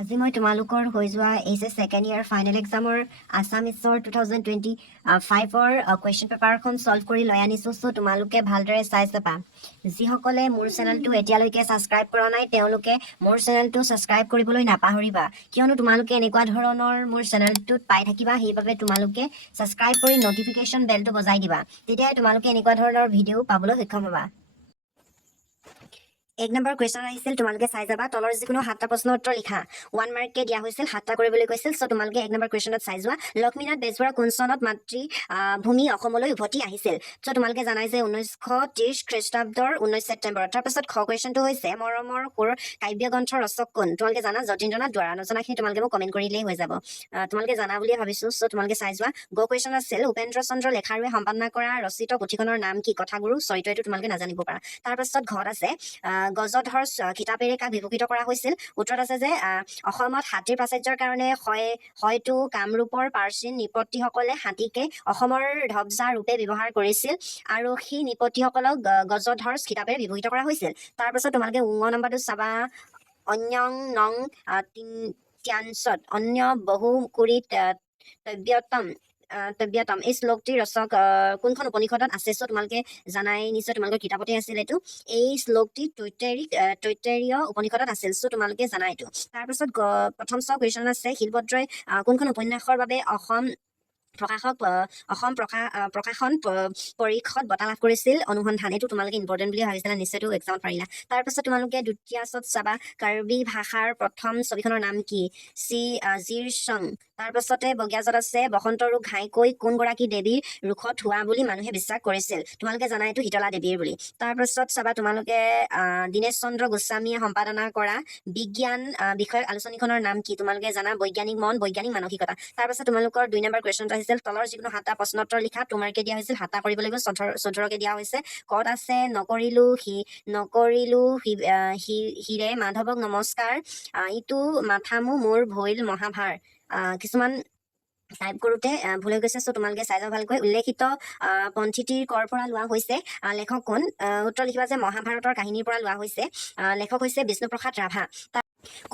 আজি মই তোমালোকৰ হৈ যোৱা এইচএছ ছেকেণ্ড ইয়াৰ ফাইনেল এক্সামৰ আছামিছৰ 2025ৰ কুৱেশ্যন পেপাৰখন ছল্ভ কৰি লৈ আনিছোঁ। চ' তোমালোকে ভালদৰে চাই চাবা। যিসকলে মোৰ চেনেলটো এতিয়ালৈকে ছাবস্ক্ৰাইব কৰা নাই তেওঁলোকে মোৰ চেনেলটো ছাবস্ক্ৰাইব কৰিবলৈ নাপাহৰিবা, কিয়নো তোমালোকে এনেকুৱা ধৰণৰ মোৰ চেনেলটোত পাই থাকিবা। সেইবাবে তোমালোকে ছাবস্ক্ৰাইব কৰি নটিফিকেশ্যন বেলটো বজাই দিবা, তেতিয়াহে তোমালোকে এনেকুৱা ধৰণৰ ভিডিঅ' পাবলৈ সক্ষম হ'বা। 1 নম্বৰ কুৱেশ্যন আহিছিল, তোমালোকে চাই যাবা। তলৰ যিকোনো 7টা প্ৰশ্নৰ উত্তৰ লিখা। 1 মাৰ্ককে দিয়া হৈছিল, 7টা কৰিবলৈ কৈছিল। চ' তোমালোকে 1 নম্বৰ কুৱেশ্যনত চাই যোৱা। লক্ষ্মীনাথ বেজবৰুৱা কোন চনত মাতৃভূমি অসমলৈ উভতি আহিছিল? চ' তোমালোকে জানাই যে 1930 খ্ৰীষ্টাব্দৰ 19 ছেপ্টেম্বৰ। তাৰপাছত খ কুৱেশ্যনটো হৈছে মৰমৰ সুৰ কাব্য গ্ৰন্থৰ ৰচক কোন? তোমালোকে জানা যতীন্দ্ৰনাথ দুৱৰা। নজনাখিনি তোমালোকে মোক কমেণ্ট কৰিলেই হৈ যাব। তোমালোকে জানা বুলিয়ে ভাবিছোঁ। চ' তোমালোকে চাই যোৱা। গ কুৱেশ্যন আছিল, উপেন্দ্ৰ চন্দ্ৰ লেখাৰুৱে সম্পাদনা কৰা ৰচিত পুথিখনৰ নাম কি? কথাগুৰু চৰিত্ৰ। এইটো তোমালোকে নাজানিব পাৰা। তাৰপাছত ঘৰত আছে গজধৰ খিতাপেৰে কাক বিভূষিত কৰা হৈছিল? উত্তৰত আছে যে অসমত হাতীৰ প্ৰাচুৰ্যৰ কাৰণে হয়তো কামৰূপৰ প্ৰাচীন নৃপতিসকলে হাতীকে অসমৰ ধ্বজা ৰূপে ব্যৱহাৰ কৰিছিল আৰু সেই নৃপতিসকলক গজধৰ খিতাপেৰে বিভূষিত কৰা হৈছিল। তাৰপাছত তোমালোকে নম্বৰটো চাবা। অন্যং নং ত্যাঞ্চত অন্য বহুকুৰিত তব্যতম এই শ্লোকটিৰ ৰচক কোনখন উপনিষদত আছে? চ' তোমালোকে জানাই নিশ্চয়, তোমালোকৰ কিতাপতে আছিল এইটো। এই শ্লোকটি তৈত্তেৰীয় উপনিষদত আছিল। চ' তোমালোকে জানা এইটো। তাৰপিছত প্ৰথম কুৱেশ্যন আছে, শিলভদ্ৰই কোনখন উপন্যাসৰ বাবে অসম প্ৰকাশন পৰিষদ বঁটা লাভ কৰিছিল? অনুসন্ধান। এইটো তোমালোকে ইম্পৰ্টেণ্ট বুলি ভাবিছিলা, নিশ্চয়তো এক্সামত পাৰিলা। তাৰপাছত তোমালোকে দ্বিতীয় চাবা, কাৰ্বি ভাষাৰ প্ৰথম ছবিখনৰ নাম কি? জিৰচং। তাৰপাছতে বগীয়াজত আছে, বসন্ত ৰোগ ঘাইকৈ কোনগৰাকী দেৱীৰ ৰোষত হোৱা বুলি মানুহে বিশ্বাস কৰিছিল? তোমালোকে জানা এইটো শীতলা দেৱীৰ বুলি। তাৰপাছত চাবা তোমালোকে দীনেশ চন্দ্ৰ গোস্বামীয়ে সম্পাদনা কৰা বিজ্ঞান বিষয়ক আলোচনীখনৰ নাম কি? তোমালোকে জানা বৈজ্ঞানিক মন, বৈজ্ঞানিক মানসিকতা। তাৰপাছত তোমালোকৰ 2 নম্বৰ কুৱেশ্যনটো আহিছিল, তলৰ যিকোনো 7টা প্ৰশ্নৰ উত্তৰ লিখা। তোমাৰকে দিয়া হৈছিল 7টা কৰিব লাগিব, 14কে দিয়া হৈছে। কত আছে নকৰিলো হিৰে মাধৱক নমস্কাৰ, ইটো মাথামো মোৰ ভৈল মহাভাৰ। কিছুমান টাইপ কৰোঁতে ভুল হৈ গৈছে। চ' তোমালোকে চাই যাওঁ ভালকৈ। উল্লেখিত পঞ্চিতিৰ কৰ পৰা লোৱা হৈছে? লেখক কোন? উত্তৰ লিখিবা যে মহাভাৰতৰ কাহিনীৰ পৰা লোৱা হৈছে। লেখক হৈছে বিষ্ণুপ্ৰসাদ ৰাভা।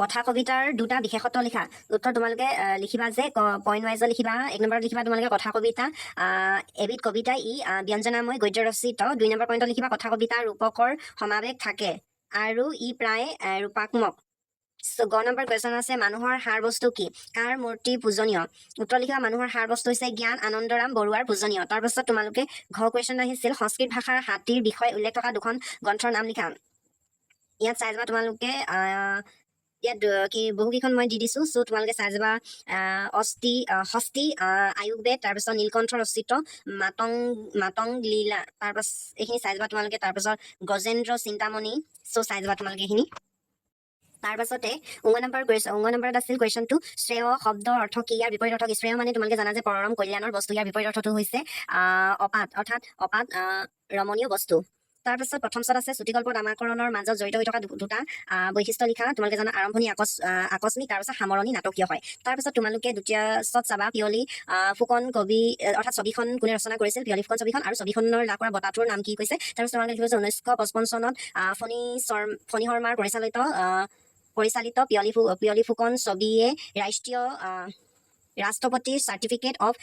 কথা কবিতাৰ 2টা বিশেষত্ব লিখা। উত্তৰ তোমালোকে লিখিবা যে পইণ্ট ৱাইজ লিখিবা। 1 নম্বৰত লিখিবা তোমালোকে কথা কবিতা এবিধ কবিতা, ই ব্যঞ্জনাময় গদ্য ৰচিত। 2 নম্বৰ পইণ্টত লিখিবা কথা কবিতা ৰূপকৰ সমাৱেশ থাকে আৰু ই প্ৰায় ৰূপাত্মক। গ নম্বৰ কুৱেশ্যন আছে, মানুহৰ সাৰ বস্তু কি? কাৰ মূৰ্তি পূজনীয়? উত্তৰ লিখিবা মানুহৰ সাৰ বস্তু হৈছে জ্ঞান আনন্দৰাম বৰুৱাৰ পূজনীয়। তাৰপাছত তোমালোকে ঘ কুৱেশ্যন আহিছিল, সংস্কৃত ভাষাৰ হাতীৰ বিষয়ে উল্লেখ থকা 2খন গ্ৰন্থৰ নাম লিখা। ইয়াত চাই যাবা তোমালোকে, ইয়াত বহুকেইখন মই দি দিছোঁ। চ' তোমালোকে চাই যাবা। ষষ্ঠী আয়ুৰ্বেদ, তাৰপিছত নীলকণ্ঠ ৰচিত মাতং লীলা। তাৰপাছত এইখিনি চাই যাবা তোমালোকে। তাৰপাছত গজেন্দ্ৰ চিন্তামণি। চ' চাই যাবা তোমালোকে এইখিনি। তাৰপাছতে 19 নম্বৰত আছিল কুৱেশ্যনটো, শ্ৰেয় শব্দৰ অৰ্থ কি? ইয়াৰ বিপৰীত অৰ্থ কি? শ্ৰেয় মানে তোমালোকে জানা যে পৰম কল্যাণৰ বস্তু। ইয়াৰ বিপৰীত অৰ্থটো হৈছে অপাত, অৰ্থাৎ অপাত ৰমণীয় বস্তু। তাৰপাছত প্ৰথম আছে, চুটিগল্প নামাকৰণৰ মাজত জড়িত হৈ থকা 2টা বৈশিষ্ট্য লিখা। তোমালোকে জানা আৰম্ভণি আকস্মিক, তাৰপাছত সামৰণি নাটকীয় হয়। তাৰপাছত তোমালোকে দ্বিতীয় চাবা, পিয়লি ফুকন কবি অৰ্থাৎ ছবিখন কোনে ৰচনা কৰিছিল? পিয়লি ফুকন ছবিখন। আৰু ছবিখনৰ লাভ কৰা বঁটাটোৰ নাম কি কৈছে? তাৰপিছত তোমালোকে লিখিব যে 1955 চনত ফণী শৰ্মাৰ পৰিচালিত পিয়লি ফুকন ছবিয়ে ৰাষ্ট্ৰপতিৰ চাৰ্টিফিকেট অফ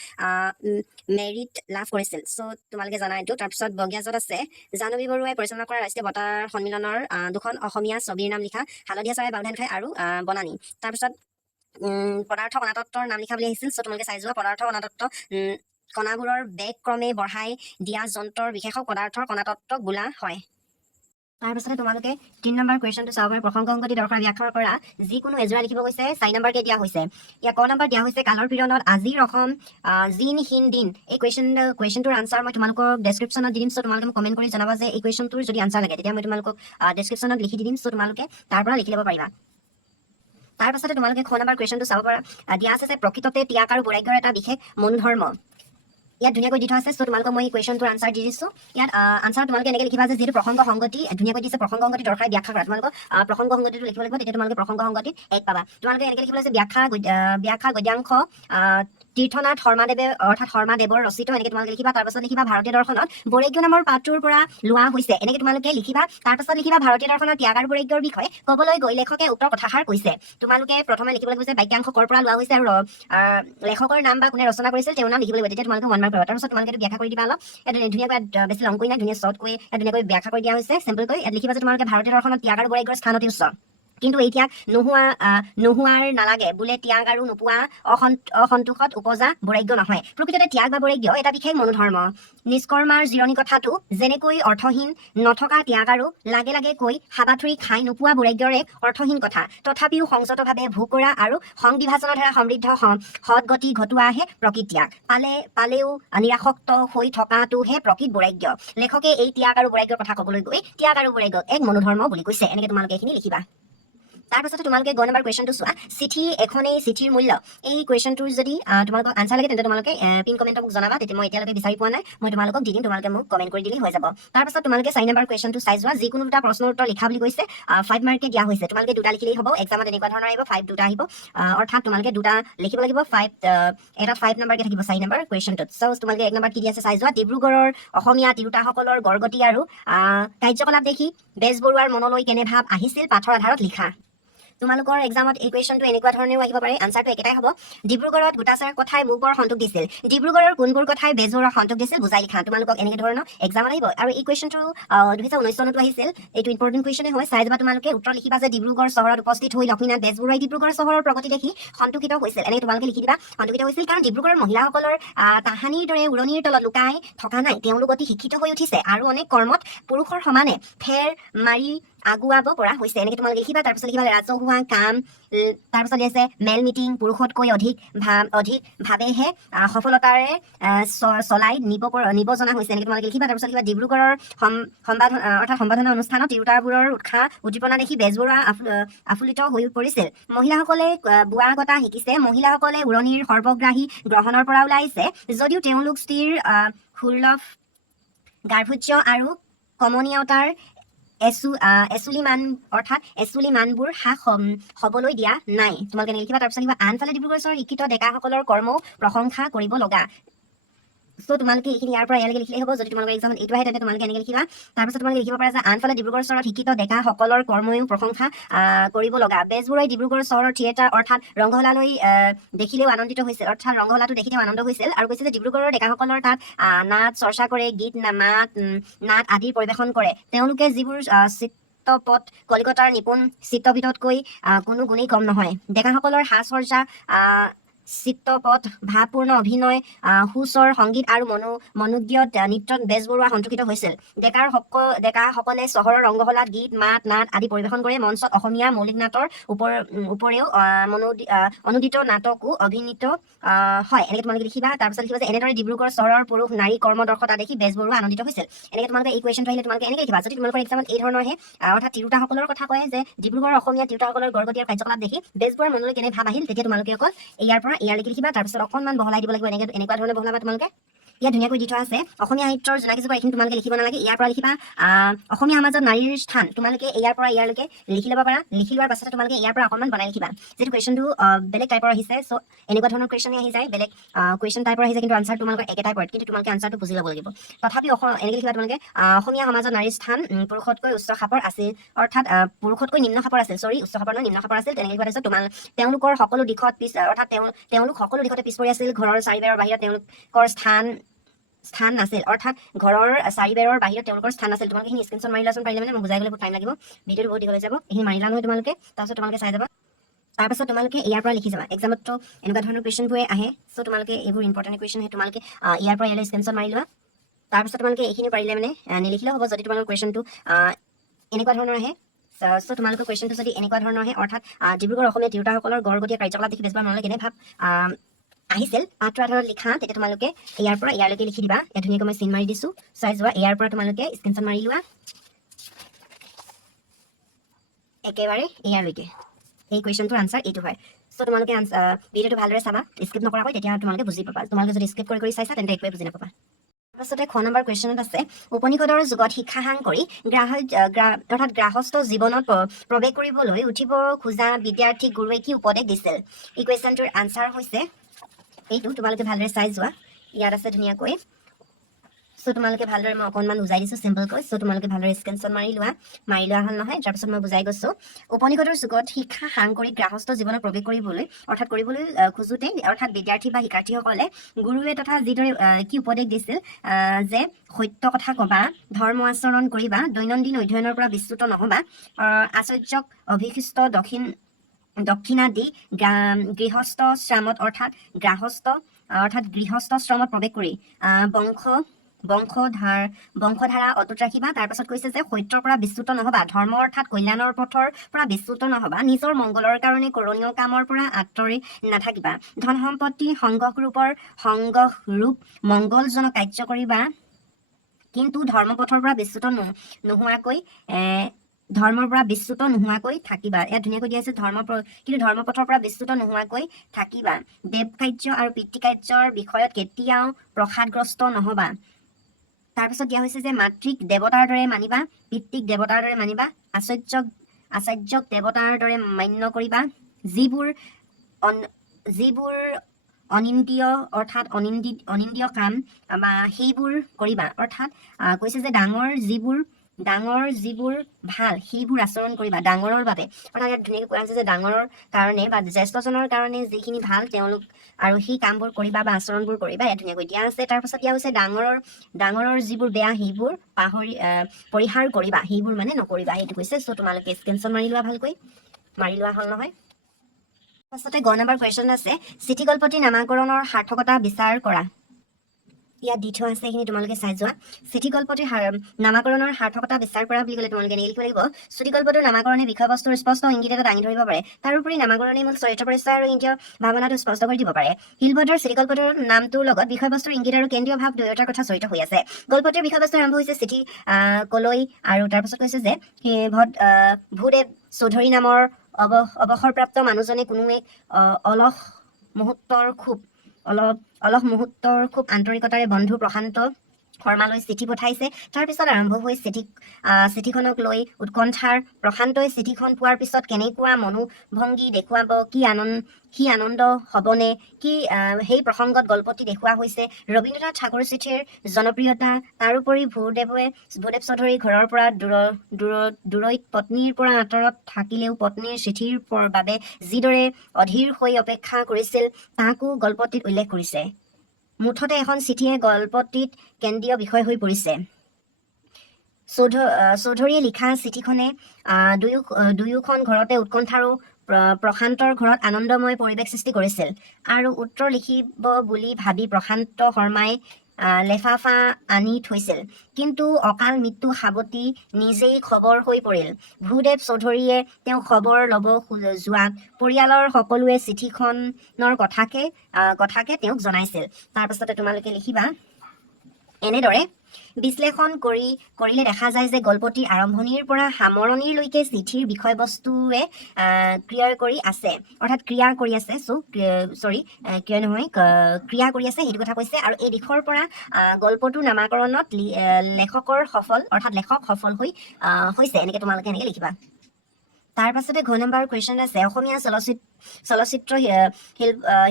মেৰিট লাভ কৰিছিল। চ' তোমালোকে জানা এইটো। তাৰপিছত বগীয়াজত আছে, জাহ্নবী বৰুৱাই পৰিচালনা কৰা ৰাষ্ট্ৰীয় বঁটাৰ সন্মিলনৰ 2খন অসমীয়া ছবিৰ নাম লিখা। হালধীয়া চৰাই বাওধান খাই আৰু বনানী। তাৰপিছত পদাৰ্থ কণাতত্বৰ নাম লিখা বুলি আহিছিল। চ' তোমালোকে চাই যোৱা। পদাৰ্থ কণাতত্ব কণাবোৰৰ বেগ ক্ৰমে বঢ়াই দিয়া যন্ত্ৰৰ বিশেষক পদাৰ্থৰ কণাতত্ত্বক বোলা হয়। তাৰপিছতে তোমালোকে 3 নম্বৰ কুৱেশ্যনটো চাব পাৰা। প্ৰসংগ সংগতি দৰ্শাই ব্যাখ্যা কৰা যিকোনো এজোৰা লিখিব গৈছে। 4 নম্বৰকে দিয়া হৈছে। ইয়াত ক নম্বৰ দিয়া হৈছে, কালৰ পীড়নত আজিৰ অসম জিনহীন দিন। এই কুৱেশ্যনটোৰ আনচাৰ মই তোমালোকক ডেছক্ৰিপশ্যনত দি দিম। চ' তোমালোকে মোক কমেণ্ট কৰি জনাবা যে এই কুৱেশ্যনটোৰ যদি আনচাৰ লাগে, তেতিয়া মই তোমালোকক ডেছক্ৰিপশ্যনত লিখি দি দিম। চ' তোমালোকে তাৰ পৰা লিখি ল'ব পাৰিবা। তাৰপাছতে তোমালোকে খ নম্বৰ কুৱেশ্যনটো চাব পাৰা। দিয়া আছে যে প্ৰকৃততে ত্যাগ আৰু বৈৰাগ্যৰ এটা বিশেষ মনোধৰ্ম। ইয়াত ধুনীয়াকৈ দি থোৱা আছে। চ' তোমালোকক মই এই কুৱেশ্যনটোৰ আনচাৰ দি দিছোঁ। ইয়াত আনচাৰ তোমালোকে এনেকৈ লিখিবা যে যিহেতু প্ৰসংগ সংগতি ধুনীয়াকৈ দিছে, প্ৰসংগ সংগতি দৰ্শাই ব্যাখ্যা কৰা। তোমালোকক প্ৰসংগ সংগতিটো লিখিব লাগিব, তেতিয়া তোমালোকে প্ৰসংগ সংগতিত 1 পাবা। তোমালোকে এনেকৈ লিখিব লাগে যে ব্যাখ্যা গদ্যাংশ তীৰ্থনাথ শৰ্মাদেৱে অৰ্থাৎ শৰ্মাদেৱৰ ৰচিত এনেকৈ তোমালোকে লিখিবা তাৰপাছত লিখিবা ভাৰতীয় দৰ্শনত বৈৰাগ্য নামৰ পাঠটোৰ পৰা লোৱা হৈছে এনেকৈ তোমালোকে লিখিবা তাৰপাছত লিখিবা ভাৰতীয় দৰ্শনত ত্যাগ আৰু বৈৰাগ্যৰ বিষয়ে ক'বলৈ গৈ লেখকে উক্ত কথাষাৰ কৈছে তোমালোকে প্ৰথমে লিখিব লাগিব যে বাক্যাংশ কৰ পৰা লোৱা হৈছে আৰু লেখকৰ নাম বা কোনে ৰচনা কৰিছিল তেওঁৰ নাম লিখিব লাগিব তেতিয়া তোমালোকে 1 মাৰ্ক পাবা তাৰপাছত তোমালোকে ব্যাখ্যা কৰি দিবা অলপ ধুনীয়াকৈ বেছি লং কৰি নাই ধুনীয়া শ্বৰ্টকৈ ধুনীয়াকৈ ব্যাখ্যা কৰি দিয়া হৈছে চিম্পলকৈ ইয়াত লিখিবা যে তোমালোকে ভাৰতীয় দৰ্শনত ত্যাগ আৰু বৈৰাগ্যৰ স্থান অতি উচ্চ কিন্তু এই ত্যাগ নোহোৱাৰ নালাগে বোলে ত্যাগ আৰু নোপোৱা অসন্তোষত উপজা বৈৰাগ্য নহয় প্ৰকৃততে ত্যাগ বা বৈৰাগ্য এটা বিশেষ মনোধৰ্ম নিষ্কৰ্মাৰ জিৰণি কথাটো যেনেকৈ অৰ্থহীন নথকা ত্যাগ আৰু লাগে লাগে কৈ হাবাথুৰি খাই নোপোৱা বৈৰাগ্যৰ এক অৰ্থহীন কথা তথাপিও সংযতভাৱে ভোগ কৰা আৰু সংবিভাজনৰ দ্বাৰা সমৃদ্ধ সৎ গতি ঘটোৱাহে প্ৰকৃত ত্যাগ পালেও নিৰাসক্ত হৈ থকাটোহে প্ৰকৃত বৈৰাগ্য লেখকে এই ত্যাগ আৰু বৈৰাগ্যৰ কথা ক'বলৈ গৈ ত্যাগ আৰু বৈৰাগ্যক এক মনোধৰ্ম বুলি কৈছে এনেকৈ তোমালোকে এইখিনি লিখিবা তাৰপাছতে তোমালোকে গ নম্বৰ কুৱেশ্যনটো চোৱা চিঠি এখনেই চিঠিৰ মূল্য এই কুৱেশ্যনটোৰ যদি তোমালোকক আনচাৰ লাগে তেন্তে তোমালোকে পিন কমেণ্টত মোক জনাবা তেতিয়া মই এতিয়ালৈকে বিচাৰি পোৱা নাই মই তোমালোকক দি দিম তোমালোকে মোক কমেণ্ট কৰি দিলেই হৈ যাব তাৰপাছত তোমালোকে 4 নম্বৰ কুৱেশ্যনটো চাই যোৱা যিকোনো দুটা প্ৰশ্নৰ উত্তৰ লিখা বুলি কৈছে 5 মাৰ্কে দিয়া হৈছে তোমালোকে দুটা লিখিলেই হ'ব এক্সামত এনেকুৱা ধৰণৰ আহিব 5 দুটা আহিব অৰ্থাৎ তোমালোকে দুটা লিখিব লাগিব 5 এটা 5 নম্বৰকে থাকিব 4 নম্বৰ কুৱেশ্যনটোত সো তোমালোকে 1 নম্বৰ কি দি আছে চাই যোৱা ডিব্ৰুগড়ৰ অসমীয়া তিৰোতাসকলৰ গড়গতি আৰু কাৰ্যকলাপ দেখি বেজবৰুৱাৰ মনলৈ কেনে ভাৱ আহিছিল পাঠৰ আধাৰত লিখা তোমালোকৰ এক্সামত এই কুৱেশ্যনটো এনেকুৱা ধৰণেও আহিব পাৰে আনচাৰটো একেটাই হ'ব ডিব্ৰুগড়ত গোটাচাৰ কথাই মোক বৰ সন্তোষ দিছিল ডিব্ৰুগড়ৰ কোনবোৰ কথাই বেজবৰুৱাৰ সন্তোষ দিছিল বুজাই লিখা তোমালোকক এনেকৈ ধৰণৰ এক্সাম আহিব আৰু এই কুৱেশ্যনটো 2019 চনতো আহিছিল এইটো ইম্পৰ্টেণ্ট কুৱেশ্যনে হয় চাই যাবা তোমালোকে উত্তৰ লিখিবা যে ডিব্ৰুগড় চহৰত উপস্থিত হৈ লক্ষ্মীনাথ বেজবৰুৱাই ডিব্ৰুগড় চহৰৰ প্ৰগতি দেখি সন্তোষিত হৈছিল এনেকৈ তোমালোকে লিখি দিবা সন্তোষিত হৈছিল কাৰণ ডিব্ৰুগড়ৰ মহিলাসকলৰ তাহানিৰ দৰে উৰণিৰ তলত লুকাই থকা নাই তেওঁলোক অতি শিক্ষিত হৈ উঠিছে আৰু অনেক কৰ্মত পুৰুষৰ সমানে ফেৰ মাৰি আগুৱাব পৰা হৈছে এনেকৈ তোমালোকে লিখিবা তাৰপিছত লিখিবা ৰাজহুৱা কাম তাৰপিছত আছে মেল মিটিং পুৰুষতকৈ অধিকভাৱেহে সফলতাৰে চলাই নিব জনা হৈছে এনেকৈ তোমালোকে লিখিবা তাৰপিছত লিখিবা ডিব্ৰুগড়ৰ সম্বাদনা অনুষ্ঠানত তিৰোতাবোৰৰ উৎসাহ উদ্দীপনা দেখি বেজবৰুৱা আফুলিত হৈ পৰিছিল মহিলাসকলে বোৱা কটা শিকিছে মহিলাসকলে উৰণিৰ সৰ্বগ্ৰাহী গ্ৰহণৰ পৰা ওলাইছে যদিও তেওঁলোক স্থিৰ সুলভ গাৰ্ভজ্য আৰু কমনীয়তাৰ এচুলি মানবোৰ হ্ৰাস হ'বলৈ দিয়া নাই তোমালোকে লিখিবা তাৰপিছত লিখিবা আনফালে ডিব্ৰুগড় চহৰৰ শিক্ষিত ডেকাসকলৰ কৰ্মও প্ৰশংসা কৰিব লগা সো তোমালোকে এইখিনি ইয়াৰ পৰা ইয়ালৈকে লিখিলেই হ'ব যদি তোমালোকৰ এক্সামত এইটো আহে তেন্তে তোমালোকে এনেকৈ লিখিবা তাৰপিছত তোমালোকে লিখিব পাৰা যে আনফালে ডিব্ৰুগড় চহৰত শিক্ষিত ডেকাসকলৰ কৰ্মও প্ৰশংসা কৰিব লগা বেজবৰুৱাই ডিব্ৰুগড় চহৰৰ থিয়েটাৰ অৰ্থাৎ ৰংঘৰলৈ দেখিলেও আনন্দিত হৈছিল অৰ্থাৎ ৰংঘৰটো দেখিলেও আনন্দ হৈছিল আৰু কৈছে যে ডিব্ৰুগড়ৰ ডেকাসকলৰ তাত নাট চৰ্চা কৰে গীত নাট আদি পৰিৱেশন কৰে তেওঁলোকে যিবোৰ চিত্ৰপট কলিকতাৰ নিপুণ চিত্ৰপটতকৈ কোনো গুণেই কম নহয় ডেকাসকলৰ সাজ সজ্জা চিত্ৰপট ভাৱপূৰ্ণ অভিনয় সুস্বৰ সংগীত আৰু মনোজ্ঞত নৃত্যত বেজবৰুৱা সন্তোষিত হৈছিল ডেকাসকলে চহৰৰ ৰংগহলাত গীত মাত নাট আদি পৰিৱেশন কৰে মঞ্চত অসমীয়া মৌলিক নাটৰ উপৰেও অনুদিত নাটকো অভিনীত হয় এনেকৈ তোমালোকে লিখিবা তাৰপিছত লিখিবা যে এনেদৰে ডিব্ৰুগড় চহৰৰ পুৰুষ নাৰী কৰ্মদৰ্শতা দেখি বেজবৰুৱা আনন্দিত হৈছিল এনেকৈ তোমালোকে এই কুৱেশ্যনটো আহিলে তোমালোকে এনেকৈ লিখিবা যদি তোমালোকৰ এক্সামত এই ধৰণৰ আহে অৰ্থাৎ তিৰোতাসকলৰ কথা কয় যে ডিব্ৰুগড়ৰ অসমীয়া তিৰোতাসকলৰ গড়গতি আৰু কাৰ্যকলাপ দেখি বেজবৰুৱাৰ মনলৈ কেনে ভাৱ আহিল তেতিয়া তোমালোকে অকল ইয়াৰ পৰা ইয়ালৈকে লিখিবা তাৰপিছত অকণমান বহলাই দিব লাগিব এনেকুৱা ধৰণে বহলাবা তোমালোকে ইয়াত ধুনীয়াকৈ দি থোৱা আছে অসমীয়া সাহিত্যৰ জোনাকী যুগৰ এইখিনি তোমালোকে লিখিব নালাগে ইয়াৰ পৰা লিখিবা অসমীয়া সমাজত নাৰীৰ স্থান তোমালোকে ইয়াৰ পৰা ইয়ালৈকে লিখি ল'ব পাৰা লিখি লোৱাৰ পাছতে তোমালোকে ইয়াৰ পৰা অকণমান বনাই লিখিবা যিটো কুৱেশ্যনটো বেলেগ টাইপৰ আহিছে চ' এনেকুৱা ধৰণৰ কুৱেশ্যনে আহি যায় বেলেগ কুৱেশ্যন টাইপৰ আহিছে কিন্তু আনচাৰ তোমালোকৰ একে টাইপৰ কিন্তু তোমালোকে আনচাৰটো বুজি ল'ব লাগিব তথাপি এনেকৈ লিখিবা তোমালোকে অসমীয়া সমাজত নাৰীৰ স্থান পুৰুষতকৈ উচ্চ খাপৰ আছিল অৰ্থাৎ পুৰুষতকৈ নিম্ন খাপৰ আছিল উচ্চ খাপৰ নহয় নিম্ন খাপৰ আছিল তেনেকৈ লিখিবা তাৰপিছত তেওঁলোকৰ সকলো দিশত অৰ্থাৎ তেওঁলোক সকলো দিশতে পিছ পৰি আছিল ঘৰৰ চাৰিবেৰৰ বাহিৰত তেওঁলোকৰ স্থান নাছিল অৰ্থাৎ ঘৰৰ চাৰিবেৰৰ বাহিৰত তেওঁলোকৰ স্থান নাছিল তোমালোকে এইখিনি স্ক্ৰীনশ্বট মাৰি লোৱাচোন পাৰিলে মানে মই বুজাই গ'লে বহুত টাইম লাগিব ভিডিঅ'টো বহুত দীঘল হৈ যাব এইখিনি মাৰি লোৱা নহয় তোমালোকে তাৰপিছত তোমালোকে চাই যাবা তাৰপাছত তোমালোকে ইয়াৰ পৰা লিখি যাবা এক্সামতো এনেকুৱা ধৰণৰ কুৱেশ্যনবোৰে আহে চ' তোমালোকে এইবোৰ ইম্পৰ্টেণ্ট কুৱেশ্যন আহে তোমালোকে ইয়াৰ পৰা ইয়ালৈ স্ক্ৰীনশ্বট মাৰি লোৱা তাৰপিছত তোমালোকে এইখিনি পাৰিলে মানে নিলিখিলেও হ'ব যদি তোমালোকৰ কুৱেশ্যনটো এনেকুৱা ধৰণৰ আহে চ' তোমালোকৰ কুৱেশ্যনটো যদি এনেকুৱা ধৰণৰ আহে অৰ্থাৎ ডিব্ৰুগড় অসমীয়া তিৰোতাসকলৰ গড়গতি কাৰ্যকলাপ দেখি বেজবৰুৱাৰ মনলৈ কেনে ভাৱ আহিছিল পাঠৰ আধাৰত লিখা তেতিয়া তোমালোকে ইয়াৰ পৰা ইয়ালৈকে লিখি দিবা ইয়াত ধুনীয়াকৈ মই চিন মাৰি দিছোঁ চাই যোৱা ইয়াৰ পৰা তোমালোকে স্ক্ৰীনশ্বট মাৰি লোৱা একেবাৰে ইয়ালৈকে এই কুৱেশ্যনটোৰ আনচাৰ এইটো হয় চ' তোমালোকে ভিডিঅ'টো ভালদৰে চাবা স্কিপ নকৰাকৈ তেতিয়া তোমালোকে বুজি পাবা তোমালোকে যদি স্কিপ কৰি চাইছা তেন্তে একোৱে বুজি নাপাবা তাৰপাছতে খ নম্বৰ কুৱেশ্যনত আছে উপনিষদৰ যুগত শিক্ষাহাং কৰি অৰ্থাৎ গৃহস্থ জীৱনত প্ৰৱেশ কৰিবলৈ উঠিব খোজা বিদ্যাৰ্থীক গুৰুৱে কি উপদেশ দিছিল এই কুৱেশ্যনটোৰ আনচাৰ হৈছে এইটো তোমালোকে ভালদৰে চাই যোৱা ইয়াত আছে ধুনীয়াকৈ সো তোমালোকে ভালদৰে মই অকণমান বুজাই দিছোঁ চিম্পলকৈ সো তোমালোকে ভালদৰে স্ক্ৰীনশ্বট মাৰি লোৱা হ'ল নহয় তাৰপিছত মই বুজাই গৈছোঁ উপনিষদৰ যুগত শিক্ষা সাংকৰিক গৃহস্থ জীৱনত প্ৰৱেশ কৰিবলৈ খোজোতে অৰ্থাৎ বিদ্যাৰ্থী বা শিক্ষাৰ্থীসকলে গুৰুৱে তথা যিদৰে কি উপদেশ দিছিল যে সত্য কথা ক'বা ধৰ্ম আচৰণ কৰিবা দৈনন্দিন অধ্যয়নৰ পৰা বিচ্যুত নহ'বা আচাৰ্যক অভিষিষ্ট দক্ষিণা দি গৃহস্থ শ্ৰমত অৰ্থাৎ গৃহস্থ শ্ৰমত প্ৰৱেশ কৰি বংশধাৰা অটুট ৰাখিবা তাৰপাছত কৈছে যে সত্যৰ পৰা বিচ্যুত নহবা ধৰ্ম অৰ্থাৎ কল্যাণৰ পথৰ পৰা বিচ্যুত নহবা নিজৰ মংগলৰ কাৰণে কৰণীয় কামৰ পৰা আঁতৰি নাথাকিবা ধন সম্পত্তি সংগ্ৰহৰূপ মংগলজনক কাৰ্য কৰিবা কিন্তু ধৰ্মৰ পৰা বিচ্যুত নোহোৱাকৈ থাকিবা ইয়াত ধুনীয়াকৈ দিয়া আছে কিন্তু ধৰ্মপথৰ পৰা বিচ্যুত নোহোৱাকৈ থাকিবা দেৱ কাৰ্য আৰু পিতৃ কাৰ্যৰ বিষয়ত কেতিয়াও প্ৰসাদগ্ৰস্ত নহবা তাৰপিছত দিয়া হৈছে যে মাতৃক দেৱতাৰ দৰে মানিবা পিতৃক দেৱতাৰ দৰে মানিবা আচাৰ্যক দেৱতাৰ দৰে মান্য কৰিবা যিবোৰ অনিন্দিয় অৰ্থাৎ অনিন্দিয় কাম বা সেইবোৰ কৰিবা অৰ্থাৎ কৈছে যে ডাঙৰ যিবোৰ ভাল সেইবোৰ আচৰণ কৰিবা ডাঙৰৰ বাবে অৰ্থাৎ ইয়াত ধুনীয়াকৈ কোৱা হৈছে যে ডাঙৰৰ কাৰণে বা জ্যেষ্ঠজনৰ কাৰণে যিখিনি ভাল তেওঁলোক আৰু সেই কামবোৰ কৰিবা বা আচৰণবোৰ কৰিবা ইয়াত ধুনীয়াকৈ দিয়া আছে তাৰপাছত দিয়া হৈছে ডাঙৰৰ যিবোৰ বেয়া সেইবোৰ পৰিহাৰ কৰিবা সেইবোৰ মানে নকৰিবা সেইটো কৈছে চ' তোমালোকে স্ক্ৰীনশ্বট মাৰি লোৱা ভালকৈ মাৰি লোৱা হ'ল নহয় পাছতে গ নম্বৰ কুৱেশ্যন আছে চিঠিগল্পটিৰ নামাকৰণৰ সাৰ্থকতা বিচাৰ কৰা ইয়াত দি থোৱা আছে এইখিনি তোমালোকে চাই যোৱা চিঠিগল্পটিৰ নামাকৰণৰ সাৰ্থকতা বিচাৰ কৰা বুলি ক'লে তোমালোকে এনেকৈ লিখিব লাগিব চিঠিগল্পটোৰ নামাকৰণে বিষয়বস্তুৰ স্পষ্ট ইংগিত এটা দাঙি ধৰিব পাৰে তাৰোপৰি নামাকৰণে মূল চৰিত্ৰ পৰিচয় আৰু ইন্দ্ৰিয় ভাৱনাটো স্পষ্ট কৰি দিব পাৰে শিলভদ্ৰৰ চিঠিগল্পটোৰ নামটোৰ লগত বিষয়বস্তুৰ ইংগিত আৰু কেন্দ্ৰীয় ভাৱ দুয়োটাৰ কথা জড়িত হৈ আছে গল্পটোৰ বিষয়বস্তু আৰম্ভ হৈছে চিঠি কলৈ আৰু তাৰপাছত কৈছে যে ভূদেৱ চৌধুৰী নামৰ অৱসৰপ্ৰাপ্ত মানুহজনে কোনো এক অলস মুহূৰ্তৰ খুব আন্তৰিকতাৰে বন্ধু প্ৰশান্ত শৰ্মালৈ চিঠি পঠাইছে তাৰপিছত আৰম্ভ হৈ চিঠিখনক লৈ উৎকণ্ঠাৰ প্ৰশান্তই চিঠিখন পোৱাৰ পিছত কেনেকুৱা মনোভংগী দেখুৱাব সি আনন্দ হ'বনে কি সেই প্ৰসংগত গল্পটি দেখুওৱা হৈছে ৰবীন্দ্ৰনাথ ঠাকুৰ চিঠিৰ জনপ্ৰিয়তা তাৰোপৰি ভূদেৱ চৌধুৰীৰ ঘৰৰ পৰা দূৰৈত পত্নীৰ পৰা আঁতৰত থাকিলেও পত্নীৰ চিঠিৰ বাবে যিদৰে অধীৰ হৈ অপেক্ষা কৰিছিল তাকো গল্পটিত উল্লেখ কৰিছে মুঠতে এখন চিঠিয়ে গল্পটিত কেন্দ্ৰীয় বিষয় হৈ পৰিছে চৌধুৰীয়ে লিখা চিঠিখনে দুয়োখন ঘৰতে উৎকণ্ঠা আৰু প্ৰশান্তৰ ঘৰত আনন্দময় পৰিৱেশ সৃষ্টি কৰিছিল আৰু উত্তৰ লিখিব বুলি ভাবি প্ৰশান্ত শৰ্মাই লেফাফা আনি থৈছিল কিন্তু অকাল মৃত্যু সাৱটি নিজেই খবৰ হৈ পৰিল ভূদেৱ চৌধুৰীয়ে তেওঁ খবৰ ল'ব যোৱাত পৰিয়ালৰ সকলোৱে চিঠিখনৰ কথাকে তেওঁক জনাইছিল তাৰপাছতে তোমালোকে লিখিবা এনেদৰে বিশ্লেষণ কৰিলে দেখা যায় যে গল্পটিৰ আৰম্ভণিৰ পৰা সামৰণিলৈকে চিঠিৰ বিষয়বস্তুৱে ক্ৰিয়া কৰি আছে সেইটো কথা কৈছে আৰু এই দিশৰ পৰা গল্পটোৰ নামাকৰণত লেখক সফল হৈছে এনেকে তোমালোকে এনেকে লিখিবা তাৰ পাছতে ঘ নম্বৰ কুৱেশ্যন আছে অসমীয়া চলচ্চিত্ৰ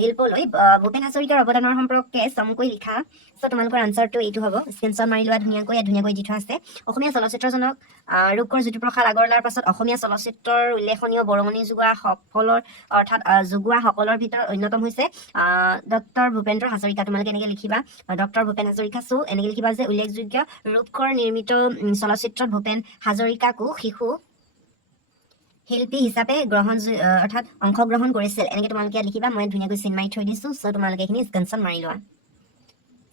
শিল্পলৈ ভূপেন হাজৰিকাৰ অৱদানৰ সম্পৰ্কে চমুকৈ লিখা চ' তোমালোকৰ আনচাৰটো এইটো হ'ব স্ক্ৰীনশ্বট মাৰি লোৱা ধুনীয়াকৈ দি থোৱা আছে অসমীয়া চলচ্চিত্ৰজনক ৰূপকৰ জ্যোতিপ্ৰসাদ আগৰৱালাৰ পাছত অসমীয়া চলচ্চিত্ৰৰ উল্লেখনীয় বৰঙণি যোগোৱা সকলৰ ভিতৰত অন্যতম হৈছে ডক্টৰ ভূপেন্দ্ৰ হাজৰিকা তোমালোকে এনেকৈ লিখিবা ডক্টৰ ভূপেন হাজৰিকা চ' এনেকৈ লিখিবা যে উল্লেখযোগ্য ৰূপকৰ নিৰ্মিত চলচ্চিত্ৰত ভূপেন হাজৰিকাকো শিশু শিল্পী হিচাপে অংশগ্ৰহণ কৰিছিল এনেকৈ তোমালোকে লিখিবা মই ধুনীয়াকৈ চিন মাৰি থৈ দিছোঁ চ' তোমালোকে এইখিনি স্ক্ৰীনশ্বট মাৰি লোৱা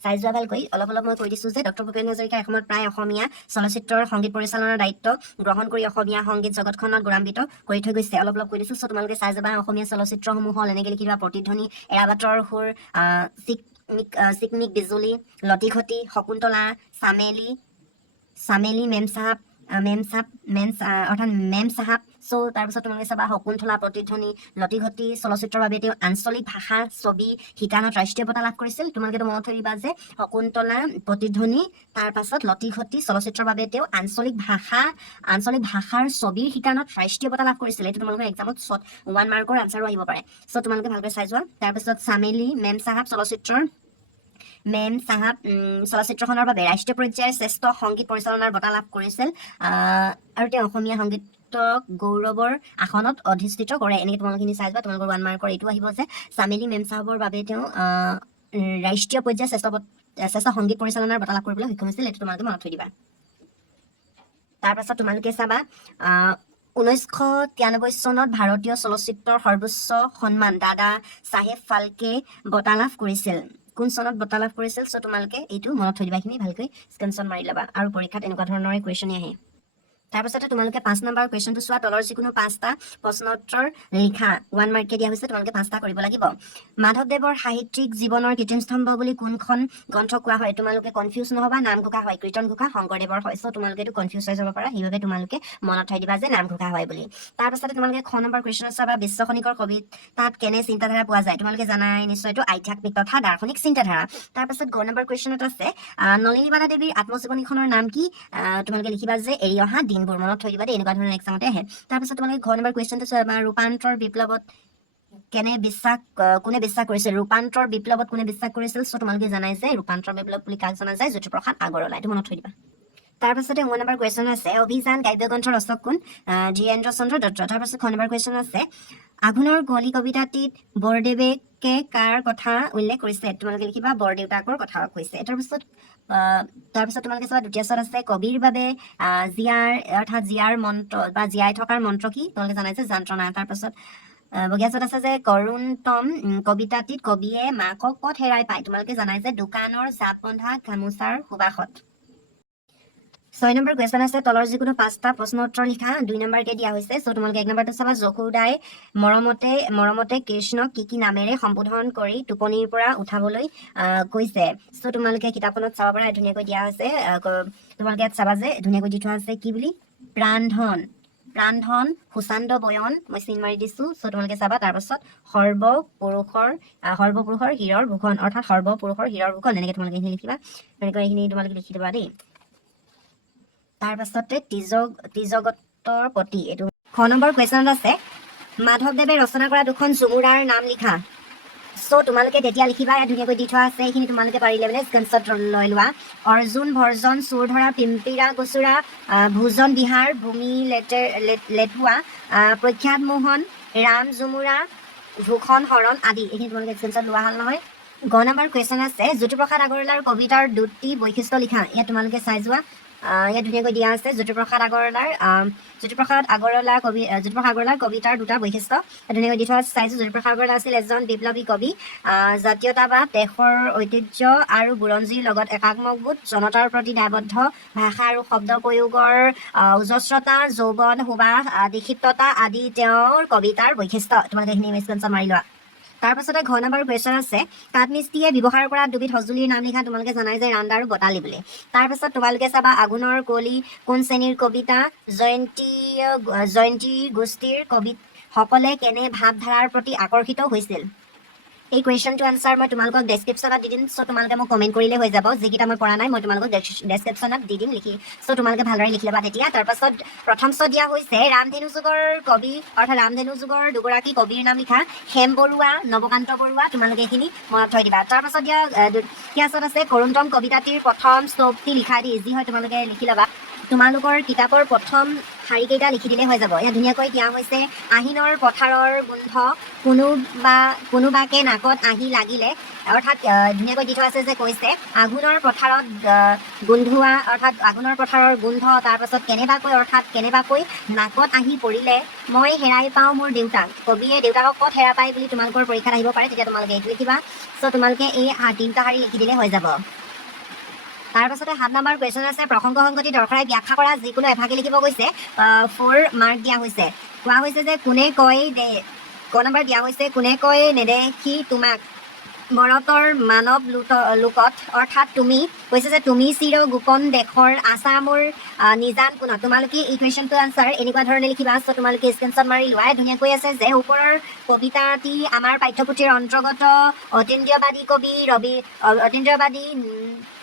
চাই যোৱা ভালকৈ অলপ মই কৈ দিছোঁ যে ডক্টৰ ভূপেন হাজৰিকা এসময়ত প্ৰায় অসমীয়া চলচ্চিত্ৰৰ সংগীত পৰিচালনাৰ দায়িত্ব গ্ৰহণ কৰি অসমীয়া সংগীত জগতখনত গৌৰৱান্বিত কৰি থৈ গৈছে অলপ কৈ দিছোঁ চ' তোমালোকে চাই যাবা অসমীয়া চলচ্চিত্ৰসমূহ হ'ল এনেকৈ লিখিবা প্ৰতিধ্বনি এৰাবাটৰ সুৰ চিকমিক বিজুলী লতিঘটি শকুন্তলা চামেলি মেম চাহাব সো তাৰপিছত তোমালোকে চাবা শকুন্তলা প্ৰতিধ্বনি লতিঘটি চলচ্চিত্ৰৰ বাবে তেওঁ আঞ্চলিক ভাষা ছবি শিতানত ৰাষ্ট্ৰীয় বঁটা লাভ কৰিছিল তোমালোকে মনত থৈ দিবা যে শকুন্তলা প্ৰতিধ্বনি তাৰপাছত লতিঘটি চলচ্চিত্ৰৰ বাবে তেওঁ আঞ্চলিক ভাষাৰ ছবিৰ শিতানত ৰাষ্ট্ৰীয় বঁটা লাভ কৰিছিল এইটো তোমালোকৰ এক্সামত 1 মাৰ্কৰ আনসাৰো আহিব পাৰে সো তোমালোকে ভালকৈ চাই যোৱা তাৰপিছত চামেলি মেম সাহাব চলচ্চিত্ৰখনৰ বাবে ৰাষ্ট্ৰীয় পৰ্যায়ৰ শ্ৰেষ্ঠ সংগীত পৰিচালনাৰ বঁটা লাভ কৰিছিল আৰু তেওঁ অসমীয়া সংগীতক গৌৰৱৰ আসনত অধিষ্ঠিত কৰে এনেকৈ তোমালোকখিনি চাই যোৱা তোমালোকৰ 1 মাৰ্কৰ এইটো আহিব যে চামেলি মেম সাহাবৰ বাবে তেওঁ ৰাষ্ট্ৰীয় পৰ্যায়ৰ শ্ৰেষ্ঠ সংগীত পৰিচালনাৰ বঁটা লাভ কৰিবলৈ সক্ষম হৈছিল এইটো তোমালোকে মনত থৈ দিবা তাৰপাছত তোমালোকে চাবা 1993 চনত ভাৰতীয় চলচ্চিত্ৰৰ সৰ্বোচ্চ সন্মান দাদা চাহেব ফাল্কে বঁটা লাভ কৰিছিল কোন চনত বঁটা লাভ কৰিছিল সো তোমালোকে এইটো মনত থৈ দিবাখিনি ভালকৈ স্ক্ৰিনশ্বট মাৰি ল'বা আৰু পৰীক্ষাত এনেকুৱা ধৰণৰ কুৱেশ্যন আহে তাৰপাছতে তোমালোকে 5 নম্বৰ কুৱেশ্যনটো চোৱা তলৰ যিকোনো 5টা প্ৰশ্নোত্তৰ লিখা 1 মাৰ্কে দিয়া হৈছে তোমালোকে 5টা কৰিব লাগিব মাধৱদেৱৰ সাহিত্যিক জীৱনৰ কীৰ্তিস্তম্ভ বুলি কোনখন গ্ৰন্থ কোৱা হয় তোমালোকে কনফিউজ নহবা নামঘোষা হয় কীৰ্তনঘোষা শংকৰদেৱৰ হয় সো তোমালোকে এইটো কনফিউজ হৈ যাব পাৰা সেইভাবে তোমালোকে মনত থৈ দিবা যে নামঘোষা হয় বুলি তাৰপাছতে তোমালোকে খ নম্বৰ কুৱেশ্যনত চাবা বিশ্ব খনিকৰ কবিতাত কেনে চিন্তাধাৰা পোৱা যায় তোমালোকে জানাই নিশ্চয় এইটো আধ্যাত্মিক তথা দাৰ্শনিক চিন্তাধাৰা তাৰপাছত গ নম্বৰ কুৱেশ্যনত আছে নলিনীবালা দেৱীৰ আত্মজীৱনীখনৰ নাম কি তোমালোকে লিখিবা যে এৰি অহা দিনবোৰ মনত থৈ দিবা দেই এনেকুৱা ধৰণৰ এক্সামতে আহে তাৰপাছত তোমালোকে ঘ নম্বৰ কুৱেশ্যনটো চাবা ৰূপান্তৰ বিপ্লৱত কোনে বিশ্বাস কৰিছিল ৰূপান্তৰ বিপ্লৱত কোনে বিশ্বাস কৰিছিল সো তোমালোকে জানাই যে ৰূপান্তৰ বিপ্লৱ বুলি কাক জনা যায় জ্যোতিপ্ৰসাদ আগৰৱালা এইটো মনত থৈ দিবা তাৰপাছতে 1 নম্বৰ কুৱেশ্যন আছে অভিযান কাব্যগ্ৰন্থৰ ৰচক কোন ধীৰেন্দ্ৰ চন্দ্ৰ দত্ত তাৰপাছত খ নম্বৰ কুৱেশ্যন আছে আঘোণৰ কুঁৱলী কবিতাটিত বৰদেৱে কাৰ কথা উল্লেখ কৰিছে তোমালোকে লিখিবা বৰদেউতাকৰ কথা কৈছে তাৰপিছত তোমালোকে চাবা দ্বিতীয় চত আছে কবিৰ বাবে জীয়াৰ মন্ত্ৰ বা জীয়াই থকাৰ মন্ত্ৰ কি তোমালোকে জানাই যে যন্ত্ৰণা তাৰপাছত বগীয়াচত আছে যে কৰুণতম কবিতাটিত কবিয়ে মাকক ক'ত হেৰাই পায় তোমালোকে জানাই যে দোকানৰ জাপ বন্ধা গামোচাৰ সুবাসত 6 নম্বৰ কুৱেশ্যন আছে তলৰ যিকোনো 5টা প্ৰশ্ন উত্তৰ লিখা 2 নম্বৰকে দিয়া হৈছে সো তোমালোকে 1 নম্বৰটো চাবা যশোদাই মৰমতে কৃষ্ণক কি নামেৰে সম্বোধন কৰি টোপনিৰ পৰা উঠাবলৈ কৈছে সো তোমালোকে কিতাপখনত চাব পাৰা ধুনীয়াকৈ দিয়া হৈছে তোমালোকে ইয়াত চাবা যে ধুনীয়াকৈ দি থোৱা আছে কি বুলি প্ৰাণধন সুচান্দ বয়ন মই চিন মাৰি দিছো সো তোমালোকে চাবা তাৰপাছত সৰ্বপুৰুষৰ হীৰৰ ভূষণ অৰ্থাৎ সৰ্বপুৰুষৰ হীৰৰ ভূষণ এনেকৈ তোমালোকে এইখিনি লিখিবা এনেকৈ এইখিনি তোমালোকে লিখি দিবা দেই তাৰপাছতে তিজগতৰ প্ৰতি এইটো খ নম্বৰ কুৱেশ্যনত আছে মাধৱদেৱে ৰচনা কৰা দুখন ঝুমুৰাৰ নাম লিখা সো তোমালোকে তেতিয়া লিখিবা ইয়াত ধুনীয়াকৈ দি থোৱা আছে এইখিনি তোমালোকে পাৰিলে মানে স্ক্ৰিনশ্বট লৈ লোৱা অৰ্জুন ভৰ্জন চোৰ ধৰা পিম্পিৰা কচুৰা ভোজন বিহাৰ ভূমি লেটুৱা প্ৰখ্যাত মোহন ৰাম ঝুমুৰা ভূষণ হৰণ আদি এইখিনি তোমালোকে স্ক্ৰিনশ্বট লোৱা হ'ল নহয় গ নম্বৰ কুৱেশ্যন আছে জ্যোতিপ্ৰসাদ আগৰৱালাৰ কবিতাৰ 2টি বৈশিষ্ট্য লিখা ইয়াত তোমালোকে চাই যোৱা ইয়াত ধুনীয়াকৈ দিয়া আছে জ্যোতিপ্ৰসাদ আগৰৱালাৰ কবিতাৰ 2টা বৈশিষ্ট্য ধুনীয়াকৈ দি থোৱা চাইছো জ্যোতিপ্ৰসাদ আগৰৱালা আছিল এজন বিপ্লৱী কবি জাতীয়তাবাদ দেশৰ ঐতিহ্য আৰু বুৰঞ্জীৰ লগত একাত্মবোধ জনতাৰ প্ৰতি দায়বদ্ধ ভাষা আৰু শব্দ প্ৰয়োগৰ উজস্ৰতা যৌৱন সুবাস দীক্ষিপ্ততা আদি তেওঁৰ কবিতাৰ বৈশিষ্ট্য তোমালোকে এইখিনি স্ক্ৰিনশ্বট মাৰি লোৱা তাৰপাছতে ঘ নম্বৰ কুৱেশ্যন আছে কাঠমিস্ত্ৰীয়ে ব্যৱহাৰ কৰা দুবিধ সঁজুলিৰ নাম লিখা তোমালোকে জানাই যে ৰান্দা আৰু বটালি বুলি তাৰপাছত তোমালোকে চাবা আঘোণৰ কুঁৱলী কোন শ্ৰেণীৰ কবিতা জয়ন্তী গোষ্ঠীৰ কবিসকলে কেনে ভাৱধাৰাৰ প্ৰতি আকৰ্ষিত হৈছিল এই কুৱেশ্যনটো আনসাৰ মই তোমালোকক ডেছক্ৰিপশ্যনত দি দিম সো তোমালোকে মোক কমেণ্ট কৰিলে হৈ যাব যিকেইটা মই পৰা নাই মই তোমালোকক ডেছক্ৰিপশ্যনত দি দিম লিখি সো তোমালোকে ভালদৰে লিখি ল'বা তেতিয়া তাৰপাছত প্ৰথম দিয়া হৈছে ৰামধেনু যুগৰ কবি অৰ্থাৎ ৰামধেনু যুগৰ দুগৰাকী কবিৰ নাম লিখা হেম বৰুৱা নৱকান্ত বৰুৱা তোমালোকে এইখিনি মনত থৈ দিবা তাৰপাছত ইয়াত আছে কৰুণতম কবিতাটিৰ প্ৰথম স্তৱটি লিখা দি ইজি হয় তোমালোকে লিখি ল'বা তোমালোকৰ কিতাপৰ প্ৰথম শাৰীকেইটা লিখি দিলে হৈ যাব ইয়াত ধুনীয়াকৈ দিয়া হৈছে আহিনৰ পথাৰৰ গোন্ধ কোনোবাকে নাকত আহি লাগিলে অৰ্থাৎ ধুনীয়াকৈ দি থোৱা আছে যে কৈছে আঘোণৰ পথাৰত গোন্ধোৱা অৰ্থাৎ আঘোণৰ পথাৰৰ গোন্ধ তাৰপাছত কেনেবাকৈ নাকত আহি পৰিলে মই হেৰাই পাওঁ মোৰ দেউতাক কবিয়ে দেউতাকক ক'ত হেৰাই পায় বুলি তোমালোকৰ পৰীক্ষাত আহিব পাৰে তেতিয়া তোমালোকে এইটো লিখিবা সো তোমালোকে এই 3টা শাৰী লিখি দিলে হৈ যাব তাৰপাছতে 7 নম্বৰ কুৱেশ্যন আছে প্ৰসংগ সংগতি দৰ্শাই ব্যাখ্যা কৰা যিকোনো এভাগে লিখিব গৈছে 4 মাৰ্ক দিয়া হৈছে কোৱা হৈছে যে কোনে কয় ক নম্বৰ দিয়া হৈছে কোনে কয় নেদেখি তোমাক মৰতৰ মানৱ লোকত অৰ্থাৎ তুমি কৈছে যে তুমি চিৰ গোপন দেশৰ আছামৰ নিজান কোন তোমালোকে এই কুৱেশ্যনটো আনচাৰ এনেকুৱা ধৰণে লিখিবা চ' তোমালোকে স্ক্ৰীনশ্বট মাৰি লোৱা ধুনীয়াকৈ আছে যে ওপৰৰ কবিতাটি আমাৰ পাঠ্যপুথিৰ অন্তৰ্গত অতীন্দ্ৰবাদী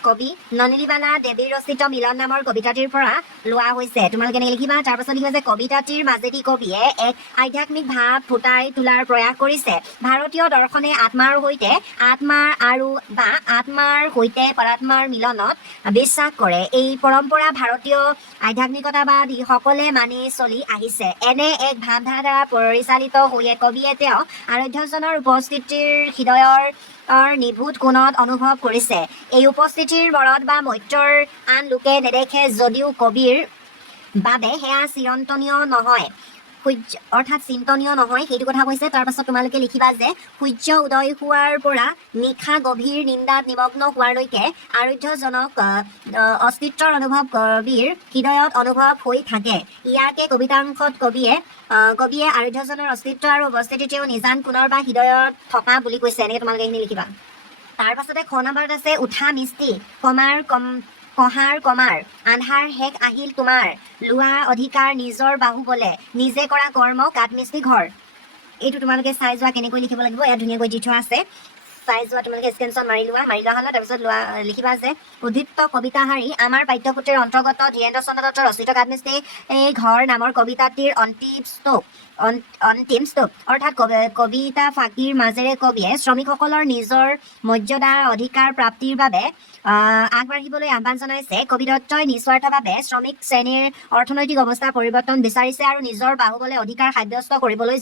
কবি নলিনীবালা দেৱীৰ ৰচিত মিলন নামৰ কবিতাটিৰ পৰা লোৱা হৈছে তোমালোকে এনেকৈ লিখিবা তাৰপাছত লিখিবা যে কবিতাটিৰ মাজেদি কবিয়ে এক আধ্যাত্মিক ভাৱ ফুটাই তোলাৰ প্ৰয়াস কৰিছে ভাৰতীয় দৰ্শনে আত্মাৰ সৈতে পৰাত্মাৰ মিলনত বিশ্বাস কৰে এই পৰম্পৰা ভাৰতীয় আধ্যাত্মিকতাবাদীসকলে মানি চলি আহিছে এনে এক ভাৱধাৰা পৰিচালিত হৈ কবিয়ে তেওঁ আৰাধ্যজনৰ উপস্থিতিৰ হৃদয়ৰ নিভূত কোণত অনুভৱ কৰিছে এই উপস্থিতিৰ বৰত বা মত্যৰ আন লোকে নেদেখে যদিও কবিৰ বাবে সেয়া চিৰন্তনীয় নহয় অৰ্থাৎ চিন্তনীয় নহয় সেইটো কথা কৈছে তাৰপাছত তোমালোকে লিখিবা যে সূৰ্য উদয় হোৱাৰ পৰা নিশা গভীৰ নিন্দাত নিমগ্ন হোৱালৈকে আৰাধ্যজনক অস্তিত্বৰ অনুভৱ কবিৰ হৃদয়ত অনুভৱ হৈ থাকে ইয়াকে কবিতাংশত কবিয়ে আৰাধ্যজনৰ অস্তিত্ব আৰু অৱস্থিতি তেওঁ নিজান কোণৰ বা হৃদয়ত থকা বুলি কৈছে এনেকৈ তোমালোকে এইখিনি লিখিবা তাৰপাছতে খ নম্বৰত আছে উঠা মিস্তি কহাৰ কমাৰ আন্ধাৰ শেষ আহিল তোমাৰ লোৱা অধিকাৰ নিজৰ বাহুবলে নিজে কৰা কৰ্ম কাঠমিস্ত্ৰী ঘৰ এইটো তোমালোকে চাই যোৱা কেনেকৈ লিখিব লাগিব ইয়াত ধুনীয়াকৈ দি থোৱা আছে চাই যোৱা তোমালোকে স্ক্ৰীনশ্বট মাৰি লোৱা হ'লে তাৰপিছত লিখিবা যে উদ্ধৃত কবিতাহাৰী আমাৰ পাঠ্যপুথিৰ অন্তৰ্গত ধীৰেন্দ্ৰ চন্দ্ৰ দত্তৰ ৰচিত কাঠমিস্ত্ৰী ঘৰ নামৰ কবিতাটিৰ অন্তিম স্তূপ অৰ্থাৎ কবিতা ফাঁকিৰ মাজেৰে কবিয়ে শ্ৰমিকসকলৰ নিজৰ মৰ্যাদা অধিকাৰ প্ৰাপ্তিৰ বাবে আগবাঢ়িবলৈ আহ্বান জনাইছে কবি দত্তই নিস্বাৰ্থভাৱে শ্ৰমিক শ্ৰেণীৰ অৰ্থনৈতিক অৱস্থা পৰিৱৰ্তন বিচাৰিছে আৰু নিজৰ বাহুবলে অধিকাৰ সাব্যস্ত কৰিবলৈ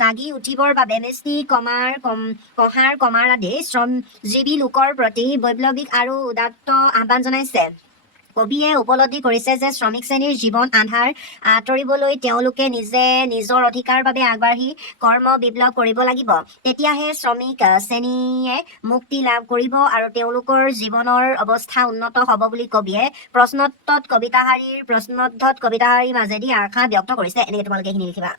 জাগি উঠিবৰ বাবে মিস্ত্ৰী কহাৰ কমাৰ আদি শ্ৰমজীৱী লোকৰ প্ৰতি বৈপ্লৱিক আৰু উদাত্ত আহ্বান জনাইছে কবিয়ে উপলব্ধি কৰিছে যে শ্ৰমিক শ্ৰেণীৰ জীৱন আন্ধাৰ আঁতৰিবলৈ তেওঁলোকে নিজে নিজৰ অধিকাৰ বাবে আগবাঢ়ি কৰ্ম বিপ্লৱ কৰিব লাগিব তেতিয়াহে শ্ৰমিক শ্ৰেণীয়ে মুক্তি লাভ কৰিব আৰু তেওঁলোকৰ জীৱনৰ অৱস্থা উন্নত হ'ব বুলি কবিয়ে প্ৰশ্নোদ্ধত কবিতাহাৰীৰ মাজেদি আশা ব্যক্ত কৰিছে এনেকৈ তোমালোকে এইখিনি লিখিবা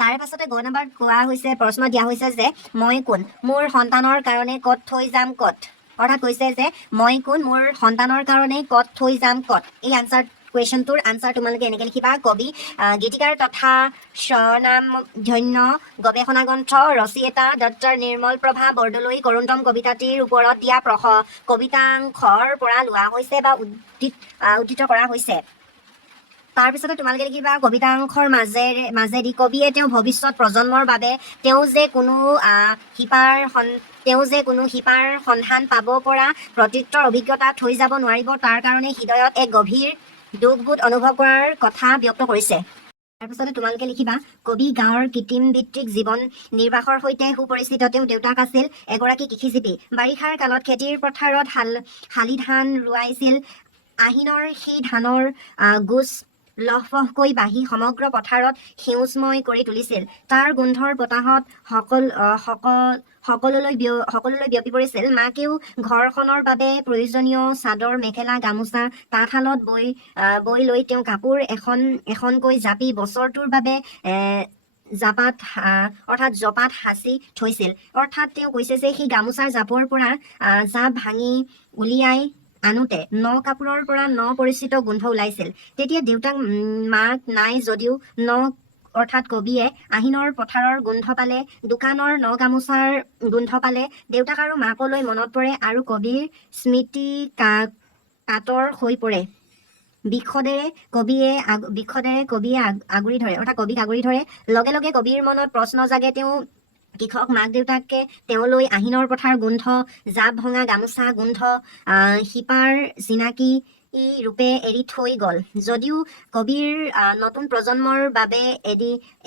তাৰে পাছতে গ নম্বৰত কোৱা হৈছে প্ৰশ্ন দিয়া হৈছে যে মই কোন মোৰ সন্তানৰ কাৰণে ক'ত থৈ যাম ক'ত অৰ্থাৎ কৈছে যে মই কোন মোৰ সন্তানৰ কাৰণে ক'ত থৈ যাম ক'ত এই কুৱেশ্যনটোৰ আনচাৰ তোমালোকে এনেকৈ লিখিবা কবি গীতিকাৰ তথা স্বনামধন্য গৱেষণা গ্ৰন্থ ৰচয়িতা ডক্টৰ নিৰ্মল প্ৰভা বৰদলৈ কৰুণতম কবিতাটিৰ ওপৰত দিয়া কবিতাংশৰ পৰা লোৱা হৈছে বা উদ্ধৃত কৰা হৈছে তাৰপিছতে তোমালোকে লিখিবা কবিতাংশৰ মাজেদি কবিয়ে তেওঁ ভৱিষ্যত প্ৰজন্মৰ বাবে তেওঁ যে কোনো শিপাৰ সন্ধান পাব পৰা প্ৰতীতৰ অভিজ্ঞতা থৈ যাব নোৱাৰিব তাৰ কাৰণে হৃদয়ত এক গভীৰ দুখবোধ অনুভৱ কৰাৰ কথা ব্যক্ত কৰিছে তাৰপিছতে তোমালোকে লিখিবা কবি গাঁৱৰ কৃত্ৰিম ভিত্তিক জীৱন নিৰ্বাহৰ সৈতে সুপৰিচিত তেওঁ দেউতাক আছিল এগৰাকী কৃষিজীৱী বাৰিষাৰ কালত খেতিৰ পথাৰত শালি ধান ৰোৱাইছিল আহিনৰ সেই ধানৰ গোচ লহপহকৈ বাঢ়ি সমগ্ৰ পথাৰত সেউজময় কৰি তুলিছিল তাৰ গোন্ধৰ বতাহত সকলোলৈ বিয়পি পৰিছিল মাকেও ঘৰখনৰ বাবে প্ৰয়োজনীয় চাদৰ মেখেলা গামোচা তাঁতশালত বৈ লৈ তেওঁ কাপোৰ এখনকৈ জাপি বছৰটোৰ বাবে জপাত সাঁচি থৈছিল অৰ্থাৎ তেওঁ কৈছে যে সেই গামোচাৰ জাপৰ পৰা জাপ ভাঙি উলিয়াই আনোতে কাপোৰৰ পৰা পৰিচিত গোন্ধ ওলাইছিল তেতিয়া দেউতাক মাক নাই যদিও অৰ্থাৎ কবিয়ে আহিনৰ পথাৰৰ গোন্ধ পালে দোকানৰ গামোচাৰ গোন্ধ পালে দেউতাক আৰু মাকলৈ মনত পৰে আৰু কবিৰ স্মৃতি কাতৰ হৈ পৰে বিষদেৰে কবিয়ে আগুৰি ধৰে অৰ্থাৎ কবিক আগুৰি ধৰে লগে লগে কবিৰ মনত প্ৰশ্ন জাগে তেওঁ কৃষক মাক দেউতাকে তেওঁলৈ আহিনৰ পথাৰ গোন্ধ জাপ ভঙা গামোচা গোন্ধ শিপাৰ চিনাকি ৰূপে এৰি থৈ গ'ল যদিও কবিৰ নতুন প্ৰজন্মৰ বাবে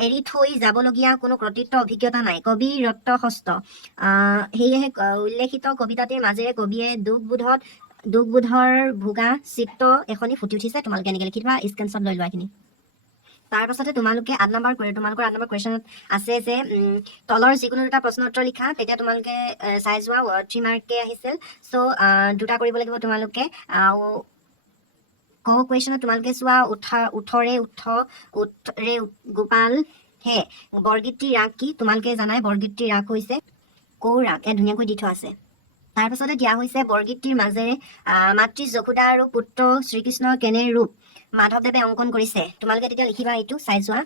এৰি থৈ যাবলগীয়া কোনো কৰ্তৃত্ব অভিজ্ঞতা নাই কবিৰ ৰক্তহস্ত সেয়েহে উল্লেখিত কবিতাটিৰ মাজেৰে কবিয়ে দুখবোধৰ ভোগা চিত্ৰ এখনি ফুটি উঠিছে তোমালোকে এনেকৈ লিখিবা স্ক্ৰীনশ্বট লৈ লোৱাখিনি তাৰপাছতে তোমালোকে তোমালোকৰ 8 নম্বৰ কুৱেশ্যনত আছে যে তলৰ যিকোনো দুটা প্ৰশ্ন উত্তৰ লিখা তেতিয়া তোমালোকে চাই যোৱা 3 মাৰ্কে আহিছিল চ' দুটা কৰিব লাগিব তোমালোকে কুৱেশ্যনত তোমালোকে চোৱা উঠৰে গোপাল হে বৰগীতটিৰ ৰাগ কি তোমালোকে জানাই বৰগীতটিৰ ৰাগ হৈছে কৌ ৰাগ ধুনীয়াকৈ দি থোৱা আছে তাৰ পাছতে দিয়া হৈছে বৰগীতটিৰ মাজেৰে মাতৃ যশোদা আৰু পুত্ৰ শ্ৰীকৃষ্ণৰ কেনে ৰূপ মাধৱদেৱে অংকন কৰিছে তোমালোকে তেতিয়া লিখিবা এইটো চাই যোৱা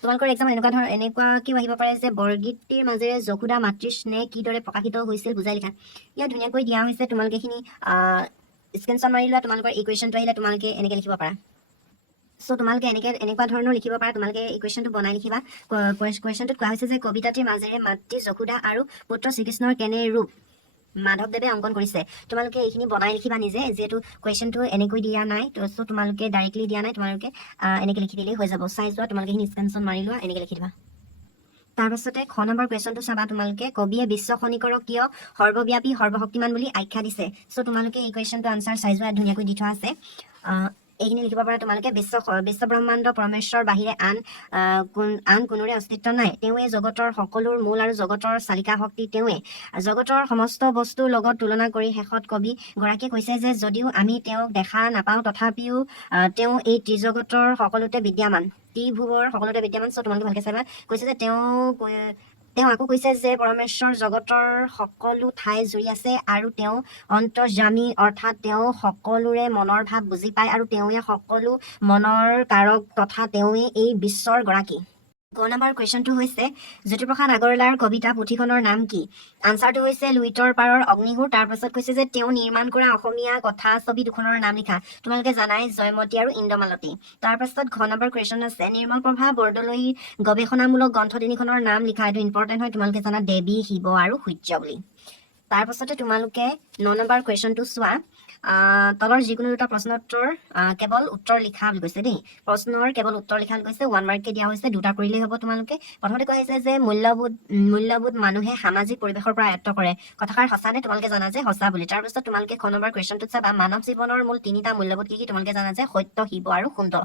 তোমালোকৰ এক্সাম এনেকুৱাকেও আহিব পাৰে যে বৰগীতটিৰ মাজেৰে যশোদা মাতৃৰ স্নেহ কিদৰে প্ৰকাশিত হৈছিল বুজাই লিখা ইয়াত ধুনীয়াকৈ দিয়া হৈছে তোমালোকে এইখিনি স্ক্ৰীনশ্বট মাৰি লোৱা তোমালোকৰ এই কুৱেশ্যনটো আহিলে তোমালোকে এনেকৈ লিখিব পাৰা সো তোমালোকে এনেকুৱা ধৰণৰ লিখিব পাৰা তোমালোকে এই কুৱেশ্যনটো বনাই লিখিবা কুৱেশ্যনটোত কোৱা হৈছে যে কবিতাটিৰ মাজেৰে মাতৃ যশোদা আৰু পুত্ৰ শ্ৰীকৃষ্ণৰ কেনে ৰূপ মাধৱদেৱে অংকন কৰিছে তোমালোকে এইখিনি বনাই লিখিবা নিজে যিহেতু কুৱেশ্যনটো এনেকৈ দিয়া নাই সো তোমালোকে ডাইৰেক্টলি দিয়া নাই তোমালোকে এনেকৈ লিখি দিলেই হৈ যাব চাই যোৱা তোমালোকে এইখিনি স্ক্ৰীনশ্বট মাৰি লোৱা এনেকৈ লিখি দিবা তাৰপাছতে খ নম্বৰ কুৱেশ্যনটো চাবা তোমালোকে কবিয়ে বিশ্ব খনিকৰক কিয় সৰ্বব্যাপী সৰ্বশক্তিমান বুলি আখ্যা দিছে সো তোমালোকে এই কুৱেশ্যনটো আনচাৰ চাই যোৱা ধুনীয়াকৈ দি থোৱা আছে এইখিনি লিখিব পাৰা তোমালোকে বিশ্ব ব্ৰহ্মাণ্ড পৰমেশ্বৰ বাহিৰে আন কোনোৰে অস্তিত্ব নাই তেওঁৱে জগতৰ সকলোৰ মূল আৰু জগতৰ চালিকা শক্তি তেওঁৱে জগতৰ সমস্ত বস্তুৰ লগত তুলনা কৰি শেষত কবি গৰাকীয়ে কৈছে যে যদিও আমি তেওঁক দেখা নাপাওঁ তথাপিও তেওঁ এই ত্ৰিজগতৰ সকলোতে বিদ্যমান ত্ৰিভুৱৰ সকলোতে বিদ্যমান সো তোমালোকে ভালকে চাবা কৈছে যে তেওঁ আকৌ কৈছে যে পৰমেশ্বৰ জগতৰ সকলো ঠাই জুৰি আছে আৰু তেওঁ অন্তৰ্যামী অৰ্থাৎ তেওঁ সকলোৰে মনৰ ভাৱ বুজি পায় আৰু তেওঁৱে সকলো মনৰ কাৰক তথা তেওঁৱে এই বিশ্বৰ গৰাকী গ নম্বৰ কুৱেশ্যনটো হৈছে জ্যোতিপ্ৰসাদ আগৰৱালাৰ কবিতা পুথিখনৰ নাম কি আনচাৰটো হৈছে লুইতৰ পাৰৰ অগ্নিগুৰ তাৰপাছত কৈছে যে তেওঁ নিৰ্মাণ কৰা অসমীয়া কথা ছবি দুখনৰ নাম লিখা তোমালোকে জানাই জয়মতী আৰু ইন্দ্ৰমালতী তাৰপাছত ঘ নম্বৰ কুৱেশ্যন আছে নিৰ্মল প্ৰভা বৰদলৈৰ গৱেষণামূলক গ্ৰন্থ তিনিখনৰ নাম লিখা এইটো ইম্পৰ্টেণ্ট হয় তোমালোকে জানা দেৱী শিৱ আৰু সূৰ্য বুলি তাৰপাছতে তোমালোকে 9 নম্বৰ কুৱেশ্যনটো চোৱা তলৰ যিকোনো দুটা প্ৰশ্নোত্তৰ কেৱল উত্তৰ লিখা বুলি কৈছে দেই প্ৰশ্নৰ কেৱল উত্তৰ লিখা বুলি কৈছে 1 মাৰ্ককে দিয়া হৈছে দুটা কৰিলেই হ'ব তোমালোকে প্ৰথমতে কোৱা হৈছে যে মূল্যবোধ মানুহে সামাজিক পৰিৱেশৰ পৰা আয়ত্ত কৰে কথাষাৰ সঁচা নে তোমালোকে জানা যে সঁচা বুলি তাৰপিছত তোমালোকে খ নম্বৰ কুৱেশ্যনটোত চাবা মানৱ জীৱনৰ মূল তিনিটা মূল্যবোধ কি তোমালোকে জানা যে সত্য শিৱ আৰু সুন্দৰ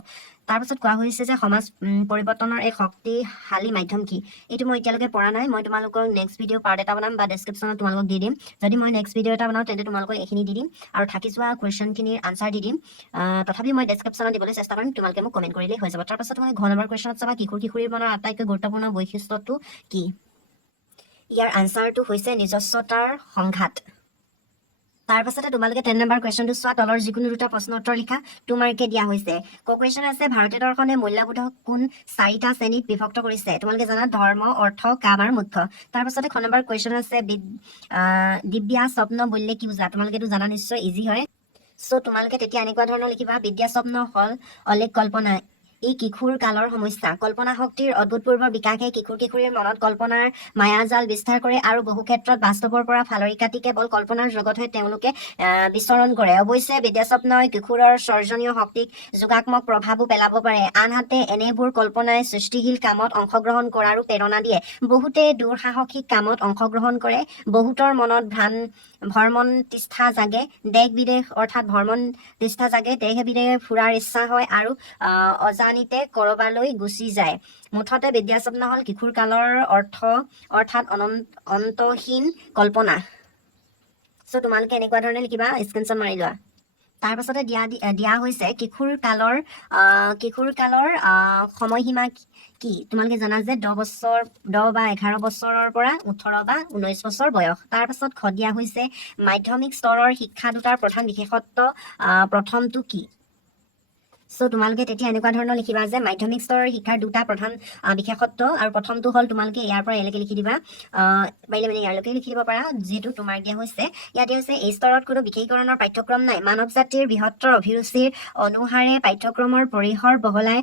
তাৰপাছত কোৱা হৈছে যে সমাজ পৰিৱৰ্তনৰ এক শক্তিশালী মাধ্যম কি এইটো মই এতিয়ালৈকে পৰা নাই মই তোমালোকক নেক্সট ভিডিঅ' পাৰ্ট এটা বনাম বা ডেছক্ৰিপশ্যনত তোমালোকক দি দিম যদি মই নেক্সট ভিডিঅ' এটা বনাওঁ তেন্তে তোমালোকক এইখিনি দি দিম আৰু থাকি যোৱা কুৱেশ্যনখিনিৰ আনচাৰ দি দিম তথাপি মই ডেছক্ৰিপশ্যনত দিবলৈ চেষ্টা কৰিম তোমালোকে মোক কমেণ্ট কৰিলেই হৈ যাব তাৰপাছত তুমি ঘ নম্বৰ কুৱেশ্যনত চাবা কিশোৰীৰ মনৰ আটাইতকৈ গুৰুত্বপূৰ্ণ বৈশিষ্ট্যটো কি ইয়াৰ আনচাৰটো হৈছে নিজস্বতাৰ সংঘাত তাৰপাছতে তোমালোকে 10 নম্বৰ কুৱেশ্যনটো চোৱা তলৰ যিকোনো দুটা প্ৰশ্ন উত্তৰ লিখা 2 মাৰ্কে দিয়া হৈছে ক কুৱেশ্যন আছে ভাৰতীয় দৰ্শনে মূল্যবোধক কোন 4টা শ্ৰেণীত বিভক্ত কৰিছে তোমালোকে জানা ধৰ্ম অৰ্থ কাম আৰু মুখ্য তাৰপাছতে খ নম্বৰ কুৱেশ্যন আছে দিব্যা স্বপ্ন বুলিলে কি বুজা তোমালোকে এইটো জানা নিশ্চয় ইজি হয় সো তোমালোকে তেতিয়া এনেকুৱা ধৰণৰ লিখিবা বিদ্যা স্বপ্ন হল অলেখ কল্পনা ই কিশোৰ কালৰ সমস্যা কল্পনা শক্তিৰ অভূতপূৰ্ব বিকাশে কিশোৰীৰ মনত কল্পনাৰ মায়াজাল বিস্তাৰ কৰে আৰু বহু ক্ষেত্ৰত বাস্তৱৰ পৰা ফালৰি কাটি কেৱল কল্পনাৰ জগতহে তেওঁলোকে বিচৰণ কৰে অৱশ্যে বিদ্যাস্বপ্নই কিশোৰৰ সৰ্জনীয় শক্তিক যোগাত্মক প্ৰভাৱো পেলাব পাৰে আনহাতে এনেবোৰ কল্পনাই সৃষ্টিশীল কামত অংশগ্ৰহণ কৰাৰো প্ৰেৰণা দিয়ে বহুতে দুঃসাহসিক কামত অংশগ্ৰহণ কৰে বহুতৰ মনত ভ্ৰমণ তৃষ্ণা জাগে দেশ বিদেশ অৰ্থাৎ ভ্ৰমণ তৃষ্ণা জাগে দেশে বিদেশে ফুৰাৰ ইচ্ছা হয় আৰু অজানিতে কৰবালৈ গুচি যায় মুঠতে বিদ্যাস্বপ্ন হল কিশোৰ কালৰ অৰ্থাৎ অন্তহীন কল্পনা সো তোমালোকে এনেকুৱা ধৰণে লিখিবা স্ক্ৰীনশ্বট মাৰি লোৱা তাৰপাছতে দিয়া হৈছে কিশোৰ কালৰ সময়সীমা কি তোমালোকে জানা যে 10 বা 11 বছৰৰ পৰা 18 বা 19 বছৰ বয়স তাৰপাছত দিয়া হৈছে মাধ্যমিক স্তৰৰ শিক্ষা দুটাৰ প্ৰধান বিশেষত্ব প্ৰথমটো কি সো তোমালোকে তেতিয়া এনেকুৱা ধৰণৰ লিখিবা যে মাধ্যমিক স্তৰৰ শিক্ষাৰ দুটা প্ৰধান বিশেষত্ব আৰু প্ৰথমটো হ'ল তোমালোকে ইয়াৰ পৰা এলৈকে লিখি দিবা পাৰিলে মানে ইয়ালৈকে লিখি দিব পাৰা যিহেতু তোমাৰ দিয়া হৈছে ইয়াত দিয়া হৈছে এই স্তৰত কোনো বিশেষীকৰণৰ পাঠ্যক্ৰম নাই মানৱ জাতিৰ বৃহত্তৰ অভিৰুচিৰ অনুসাৰে পাঠ্যক্ৰমৰ পৰিসৰ বহলাই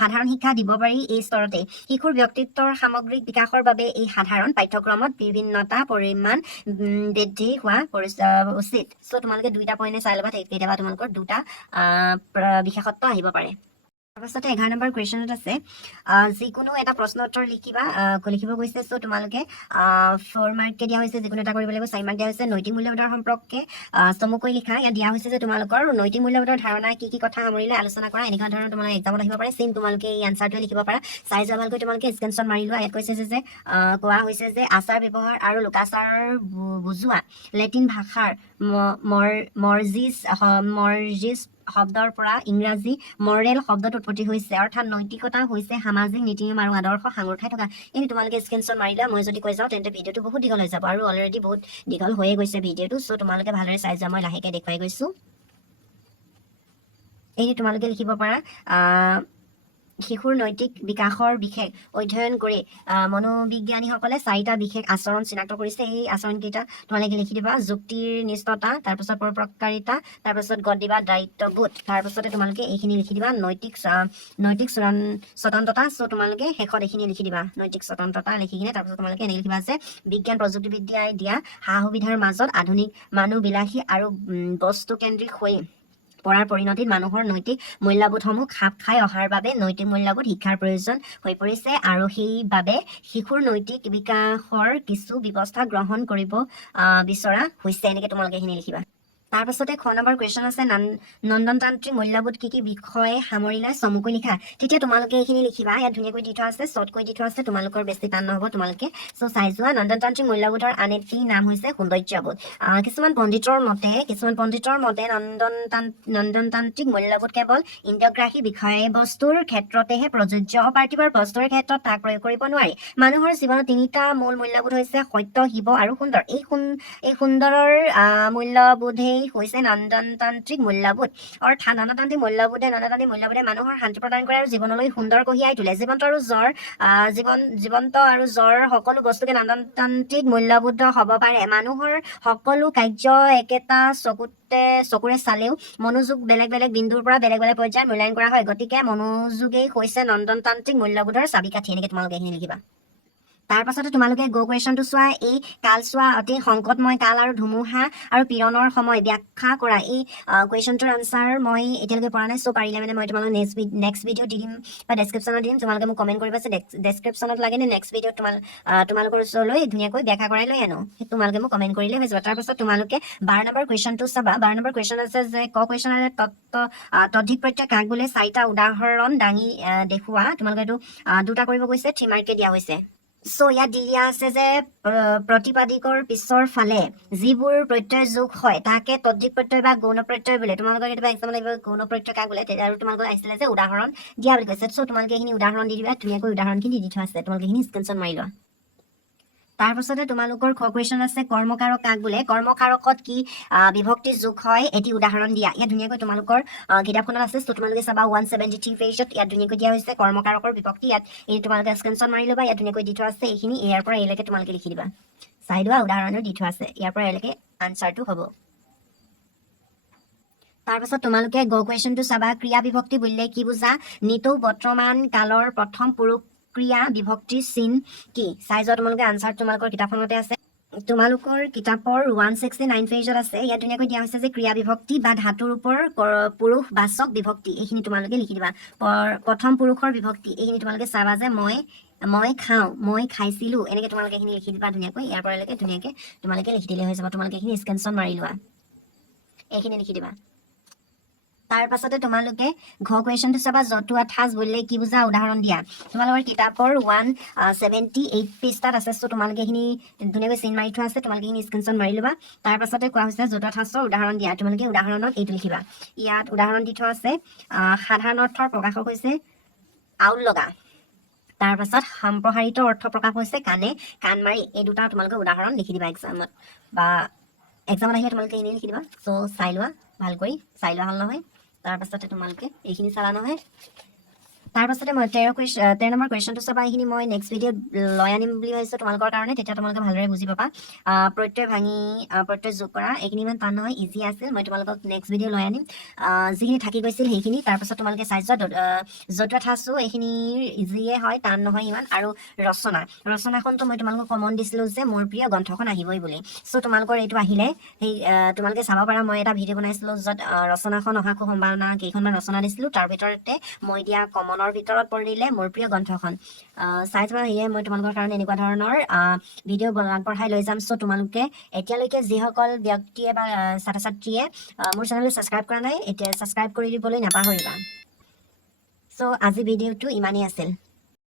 সাধাৰণ শিক্ষা দিব পাৰি এই স্তৰতে শিশুৰ ব্যক্তিত্বৰ সামগ্ৰিক বিকাশৰ বাবে এই সাধাৰণ পাঠ্যক্ৰমত বিভিন্নতা পৰিমাণ বৃদ্ধি হোৱা উচিত সো তোমালোকে দুইটা পইণ্টে চাই ল'বা কেতিয়াবা তোমালোকৰ দুটা বিশেষত্ব আহিব পাৰে তাৰপাছতে 11 নম্বৰ কুৱেশ্যনত আছে যিকোনো এটা প্ৰশ্ন উত্তৰ লিখিব কৈছে সো তোমালোকে 4 মাৰ্ককে দিয়া হৈছে যিকোনো এটা কৰিব লাগিব 4 মাৰ্ক দিয়া হৈছে নৈতিক মূল্যবোধৰ সম্পৰ্কে চমুকৈ লিখা ইয়াত দিয়া হৈছে যে তোমালোকৰ নৈতিক মূল্যবোধৰ ধাৰণা কি কথা সামৰিলে আলোচনা কৰা এনেকুৱা ধৰণৰ তোমালোকে এক্সামত আহিব পাৰে সেম তোমালোকে এই আনচাৰটো লিখিব পাৰা চাই যোৱা ভালকৈ তোমালোকে স্ক্ৰীনশ্বট মাৰি লোৱা ইয়াত কৈছে যে কোৱা হৈছে যে আচাৰ ব্যৱহাৰ আৰু লোকাচাৰ বুজোৱা লেটিন ভাষাৰ মৰ্জিছ শব্দৰ পৰা ইংৰাজী মৰেল শব্দটো উৎপত্তি হৈছে অৰ্থাৎ নৈতিকতা হৈছে সামাজিক নীতি নিয়ম আৰু আদৰ্শ সাঙুৰ খাই থকা এই তোমালোকে স্ক্ৰীনশ্বট মাৰিলা মই যদি কৈ যাওঁ তেন্তে ভিডিঅ'টো বহুত দীঘল হৈ যাব আৰু অলৰেডি বহুত দীঘল হৈয়ে গৈছে ভিডিঅ'টো সো তোমালোকে ভালদৰে চাই যোৱা মই লাহেকৈ দেখুৱাই গৈছো এই তোমালোকে লিখিব পাৰা শিশুৰ নৈতিক বিকাশৰ বিশেষ অধ্যয়ন কৰি মনোবিজ্ঞানীসকলে 4টা বিশেষ আচৰণ চিনাক্ত কৰিছে এই আচৰণকেইটা তোমালোকে লিখি দিবা যুক্তিৰ নিষ্ঠতা তাৰপিছত পৰোপকাৰিতা তাৰপিছত গঢ় দিবা দায়িত্ববোধ তাৰপিছতে তোমালোকে এইখিনি লিখি দিবা নৈতিক স্বতন্ত্ৰতা সো তোমালোকে শেষত এইখিনি লিখি দিবা নৈতিক স্বতন্ত্ৰতা লিখি কিনে তাৰপিছত তোমালোকে এনেকৈ লিখিবা যে বিজ্ঞান প্ৰযুক্তিবিদ্যাই দিয়া সা সুবিধাৰ মাজত আধুনিক মানুহ বিলাসী আৰু বস্তুকেন্দ্ৰিক হৈ পঢ়াৰ পৰিণতিত মানুহৰ নৈতিক মূল্যবোধসমূহ খাপ খাই অহাৰ বাবে নৈতিক মূল্যবোধ শিক্ষাৰ প্ৰয়োজন হৈ পৰিছে আৰু সেইবাবে শিশুৰ নৈতিক বিকাশৰ কিছু ব্যৱস্থা গ্ৰহণ কৰিব বিচৰা হৈছে এনেকৈ তোমালোকে এইখিনি লিখিবা তাৰপাছতে খ নম্বৰ কুৱেশ্যন আছে নন্দনতান্ত্ৰিক মূল্যবোধ কি বিষয়ে সামৰি লয় চমুকৈ লিখা তেতিয়া তোমালোকে এইখিনি লিখিবা ইয়াত ধুনীয়াকৈ দি থোৱা আছে শ্বৰ্টকৈ দি থোৱা আছে তোমালোকৰ বেছি টান নহ'ব তোমালোকে সো চাই যোৱা নন্দনতান্ত্ৰিক মূল্যবোধৰ আন এটি নাম হৈছে সৌন্দৰ্যবোধ কিছুমান পণ্ডিতৰ মতে নন্দনতান্ত্ৰিক মূল্যবোধ কেৱল ইন্দ্ৰিয়গ্ৰাহী বিষয়বস্তুৰ ক্ষেত্ৰতেহে প্ৰযোজ্য অপাৰ্থিবৰ বস্তুৰ ক্ষেত্ৰত তাক প্ৰয়োগ কৰিব নোৱাৰি মানুহৰ জীৱনত 3টা মূল মূল্যবোধ হৈছে সত্য শিৱ আৰু সুন্দৰ এই সুন্দৰৰ মূল্যবোধেই হৈছে নন্দনতান্ত্ৰিক মূল্যবোধ অৰ্থাৎ নন্দনতান্ত্ৰিক মূল্যবোধে মানুহৰ শান্তি প্ৰদান কৰে আৰু জীৱনলৈ সুন্দৰ কঢ়িয়াই তোলে জীৱন্ত আৰু জ্বৰ সকলো বস্তুকে নন্দনতান্ত্ৰিক মূল্যবোধ হ'ব পাৰে মানুহৰ সকলো কাৰ্য একেটা চকুৰে চালেও মনোযোগ বেলেগ বেলেগ বিন্দুৰ পৰা বেলেগ বেলেগ পৰ্যায়ত মূল্যায়ন কৰা হয় গতিকে মনোযোগেই হৈছে নন্দনতান্ত্ৰিক মূল্যবোধৰ চাবিকাঠি এনেকৈ তোমালোকে এইখিনি লিখিবা তাৰপাছতে তোমালোকে গো কুৱেশ্যনটো চোৱা এই কালছোৱা অতি সংকটময় কাল আৰু ধুমুহা আৰু পীড়নৰ সময় ব্যাখ্যা কৰা এই কুৱেশ্যনটোৰ আনচাৰ মই এতিয়ালৈকে পৰা নাই চ' পাৰিলে মানে মই তোমালোকক নেক্সট ভিডিঅ' দি দিম বা ডেছক্ৰিপশ্যনত দিম তোমালোকে মোক কমেণ্ট কৰিবা যে ডেছক্ৰিপশ্যনত লাগে নে নেক্সট ভিডিঅ'ত তোমালোকৰ ওচৰলৈ ধুনীয়াকৈ ব্যাখ্যা কৰাই লৈ আনো তোমালোকে মোক কমেণ্ট কৰিলে হৈ যাব তাৰপাছত তোমালোকে 12 নম্বৰ কুৱেশ্যনটো চাবা 12 নম্বৰ কুৱেশ্যন আছে যে ক কুৱেশ্যনেৰে তদ্ধিক প্ৰত্যয় কাক বোলে 4টা উদাহৰণ দাঙি দেখুওৱা তোমালোকে এইটো 2টা কৰিব গৈছে 3 মাৰ্কে দিয়া হৈছে সো ইয়াত দি দিয়া আছে যে প্ৰতিপাদিকৰ পিছৰ ফালে যিবোৰ প্ৰত্যয় যোগ হয় তাকে তদ্ধিক প্ৰত্যয় বা গৌণ প্ৰত্যয় বোলে তোমালোকৰ কেতিয়াবা এক্সামত আহিব গৌণ প্ৰত্যয় কাক বোলে আৰু তোমালোকৰ আহিছিলে যে উদাহৰণ দিয়া বুলি কৈছে সো তোমালোকে এইখিনি উদাহৰণ দি দিবা ধুনীয়াকৈ উদাহৰণখিনি দি থোৱা আছে তোমালোকে এইখিনি স্ক্ৰীনশ্বট মাৰি লোৱা তাৰপাছতে তোমালোকৰ খ কুৱেশ্যন আছে কৰ্মকাৰক কাক বোলে কৰ্মকাৰকত কি বিভক্তি যোগ হয় এটি উদাহৰণ দিয়া ইয়াত ধুনীয়াকৈ তোমালোকৰ কিতাপখনত আছে সো তোমালোকে চাবা 173 পেজত ইয়াত ধুনীয়াকৈ দিয়া হৈছে কৰ্মকাৰকৰ বিভক্তি ইয়াত এই তোমালোকে স্ক্ৰীনশ্বট মাৰি ল'বা ইয়াত ধুনীয়াকৈ দি থোৱা আছে এইখিনি ইয়াৰ পৰা এইলৈকে তোমালোকে লিখি দিবা চাই লোৱা উদাহৰণো দি থোৱা আছে ইয়াৰ পৰা এইলৈকে আনচাৰটো হ'ব তাৰপাছত তোমালোকে গ কুৱেশ্যনটো চাবা ক্ৰিয়া বিভক্তি বুলিলে কি বুজা নিতৌ বৰ্তমান কালৰ প্ৰথম পুৰুষ ক্ৰিয়া বিভক্তিৰ চিন কি চাই যোৱা তোমালোকে আনচাৰ তোমালোকৰ কিতাপখনতে আছে তোমালোকৰ কিতাপৰ 169 পেজত আছে ইয়াত ধুনীয়াকৈ দিয়া হৈছে যে ক্ৰিয়া বিভক্তি বা ধাতুৰ ওপৰ পুৰুষ বাচক বিভক্তি এইখিনি তোমালোকে লিখি দিবা প্ৰথম পুৰুষৰ বিভক্তি এইখিনি তোমালোকে চাবা যে মই খাওঁ মই খাইছিলো এনেকৈ তোমালোকে এইখিনি লিখি দিবা ধুনীয়াকৈ ইয়াৰ পৰালৈকে ধুনীয়াকৈ তোমালোকে লিখি দিলে হৈ যাব তোমালোকে এইখিনি স্ক্ৰীনশ্বট মাৰি লোৱা এইখিনি লিখি দিবা তাৰপাছতে তোমালোকে ঘ কুৱেশ্যনটো চাবা জতুৱা ঠাঁচ বুলিলে কি বুজা উদাহৰণ দিয়া তোমালোকৰ কিতাপৰ 178 পৃষ্ঠাত আছে সো তোমালোকে এইখিনি ধুনীয়াকৈ চিন মাৰি থোৱা আছে তোমালোকে এইখিনি স্ক্ৰীনশ্বট মাৰি ল'বা তাৰপাছতে কোৱা হৈছে জতুৱা ঠাঁচৰ উদাহৰণ দিয়া তোমালোকে উদাহৰণত এইটো লিখিবা ইয়াত উদাহৰণ দি থোৱা আছে সাধাৰণ অৰ্থৰ প্ৰকাশক হৈছে আউল লগা তাৰপাছত সম্প্ৰসাৰিত অৰ্থ প্ৰকাশ হৈছে কাণ মাৰি এই দুটা তোমালোকে উদাহৰণ লিখি দিবা এক্সামত আহিলে তোমালোকে এনেই লিখি দিবা চ' চাই লোৱা ভালকৈ চাই লোৱা হ'ল নহয় তাৰপাছতে তোমালোকে এইখিনি চালা নহয় তাৰপাছতে মই 13 নম্বৰ কুৱেশ্যনটো চাবা এইখিনি মই নেক্সট ভিডিঅ'ত লৈ আনিম বুলি ভাবিছোঁ তোমালোকৰ কাৰণে তেতিয়া তোমালোকে ভালদৰে বুজি পাবা প্ৰত্যয় ভাঙি প্ৰত্যয় যোগ কৰা এইখিনি ইমান টান নহয় ইজি আছিল মই তোমালোকক নেক্সট ভিডিঅ' লৈ আনিম যিখিনি থাকি গৈছিল সেইখিনি তাৰপাছত তোমালোকে চাই যোৱা জতুৱা ঠাঁচো এইখিনি ইজিয়ে হয় টান নহয় ইমান আৰু ৰচনাখনতো মই তোমালোকক কমন দিছিলোঁ যে মোৰ প্ৰিয় গ্ৰন্থখন আহিবই বুলি চ' তোমালোকৰ এইটো আহিলে সেই তোমালোকে চাব পাৰা মই এটা ভিডিঅ' বনাইছিলোঁ য'ত ৰচনাখন অহা খুব সম্ভাৱনা কেইখনমান ৰচনা দিছিলোঁ তাৰ ভিতৰতে মই দিয়া কমনৰ ভিতৰত পৰিলে মোৰ প্ৰিয় গ্ৰন্থখন চাই যোৱা সেয়ে মই তোমালোকৰ কাৰণে এনেকুৱা ধৰণৰ ভিডিঅ' আগবঢ়াই লৈ যাম চ' তোমালোকে এতিয়ালৈকে যিসকল ব্যক্তিয়ে বা ছাত্ৰ ছাত্ৰীয়ে মোৰ চেনেলটো ছাবস্ক্ৰাইব কৰা নাই এতিয়া ছাবস্ক্ৰাইব কৰি দিবলৈ নাপাহৰিবা চ' আজি ভিডিঅ'টো ইমানেই আছিল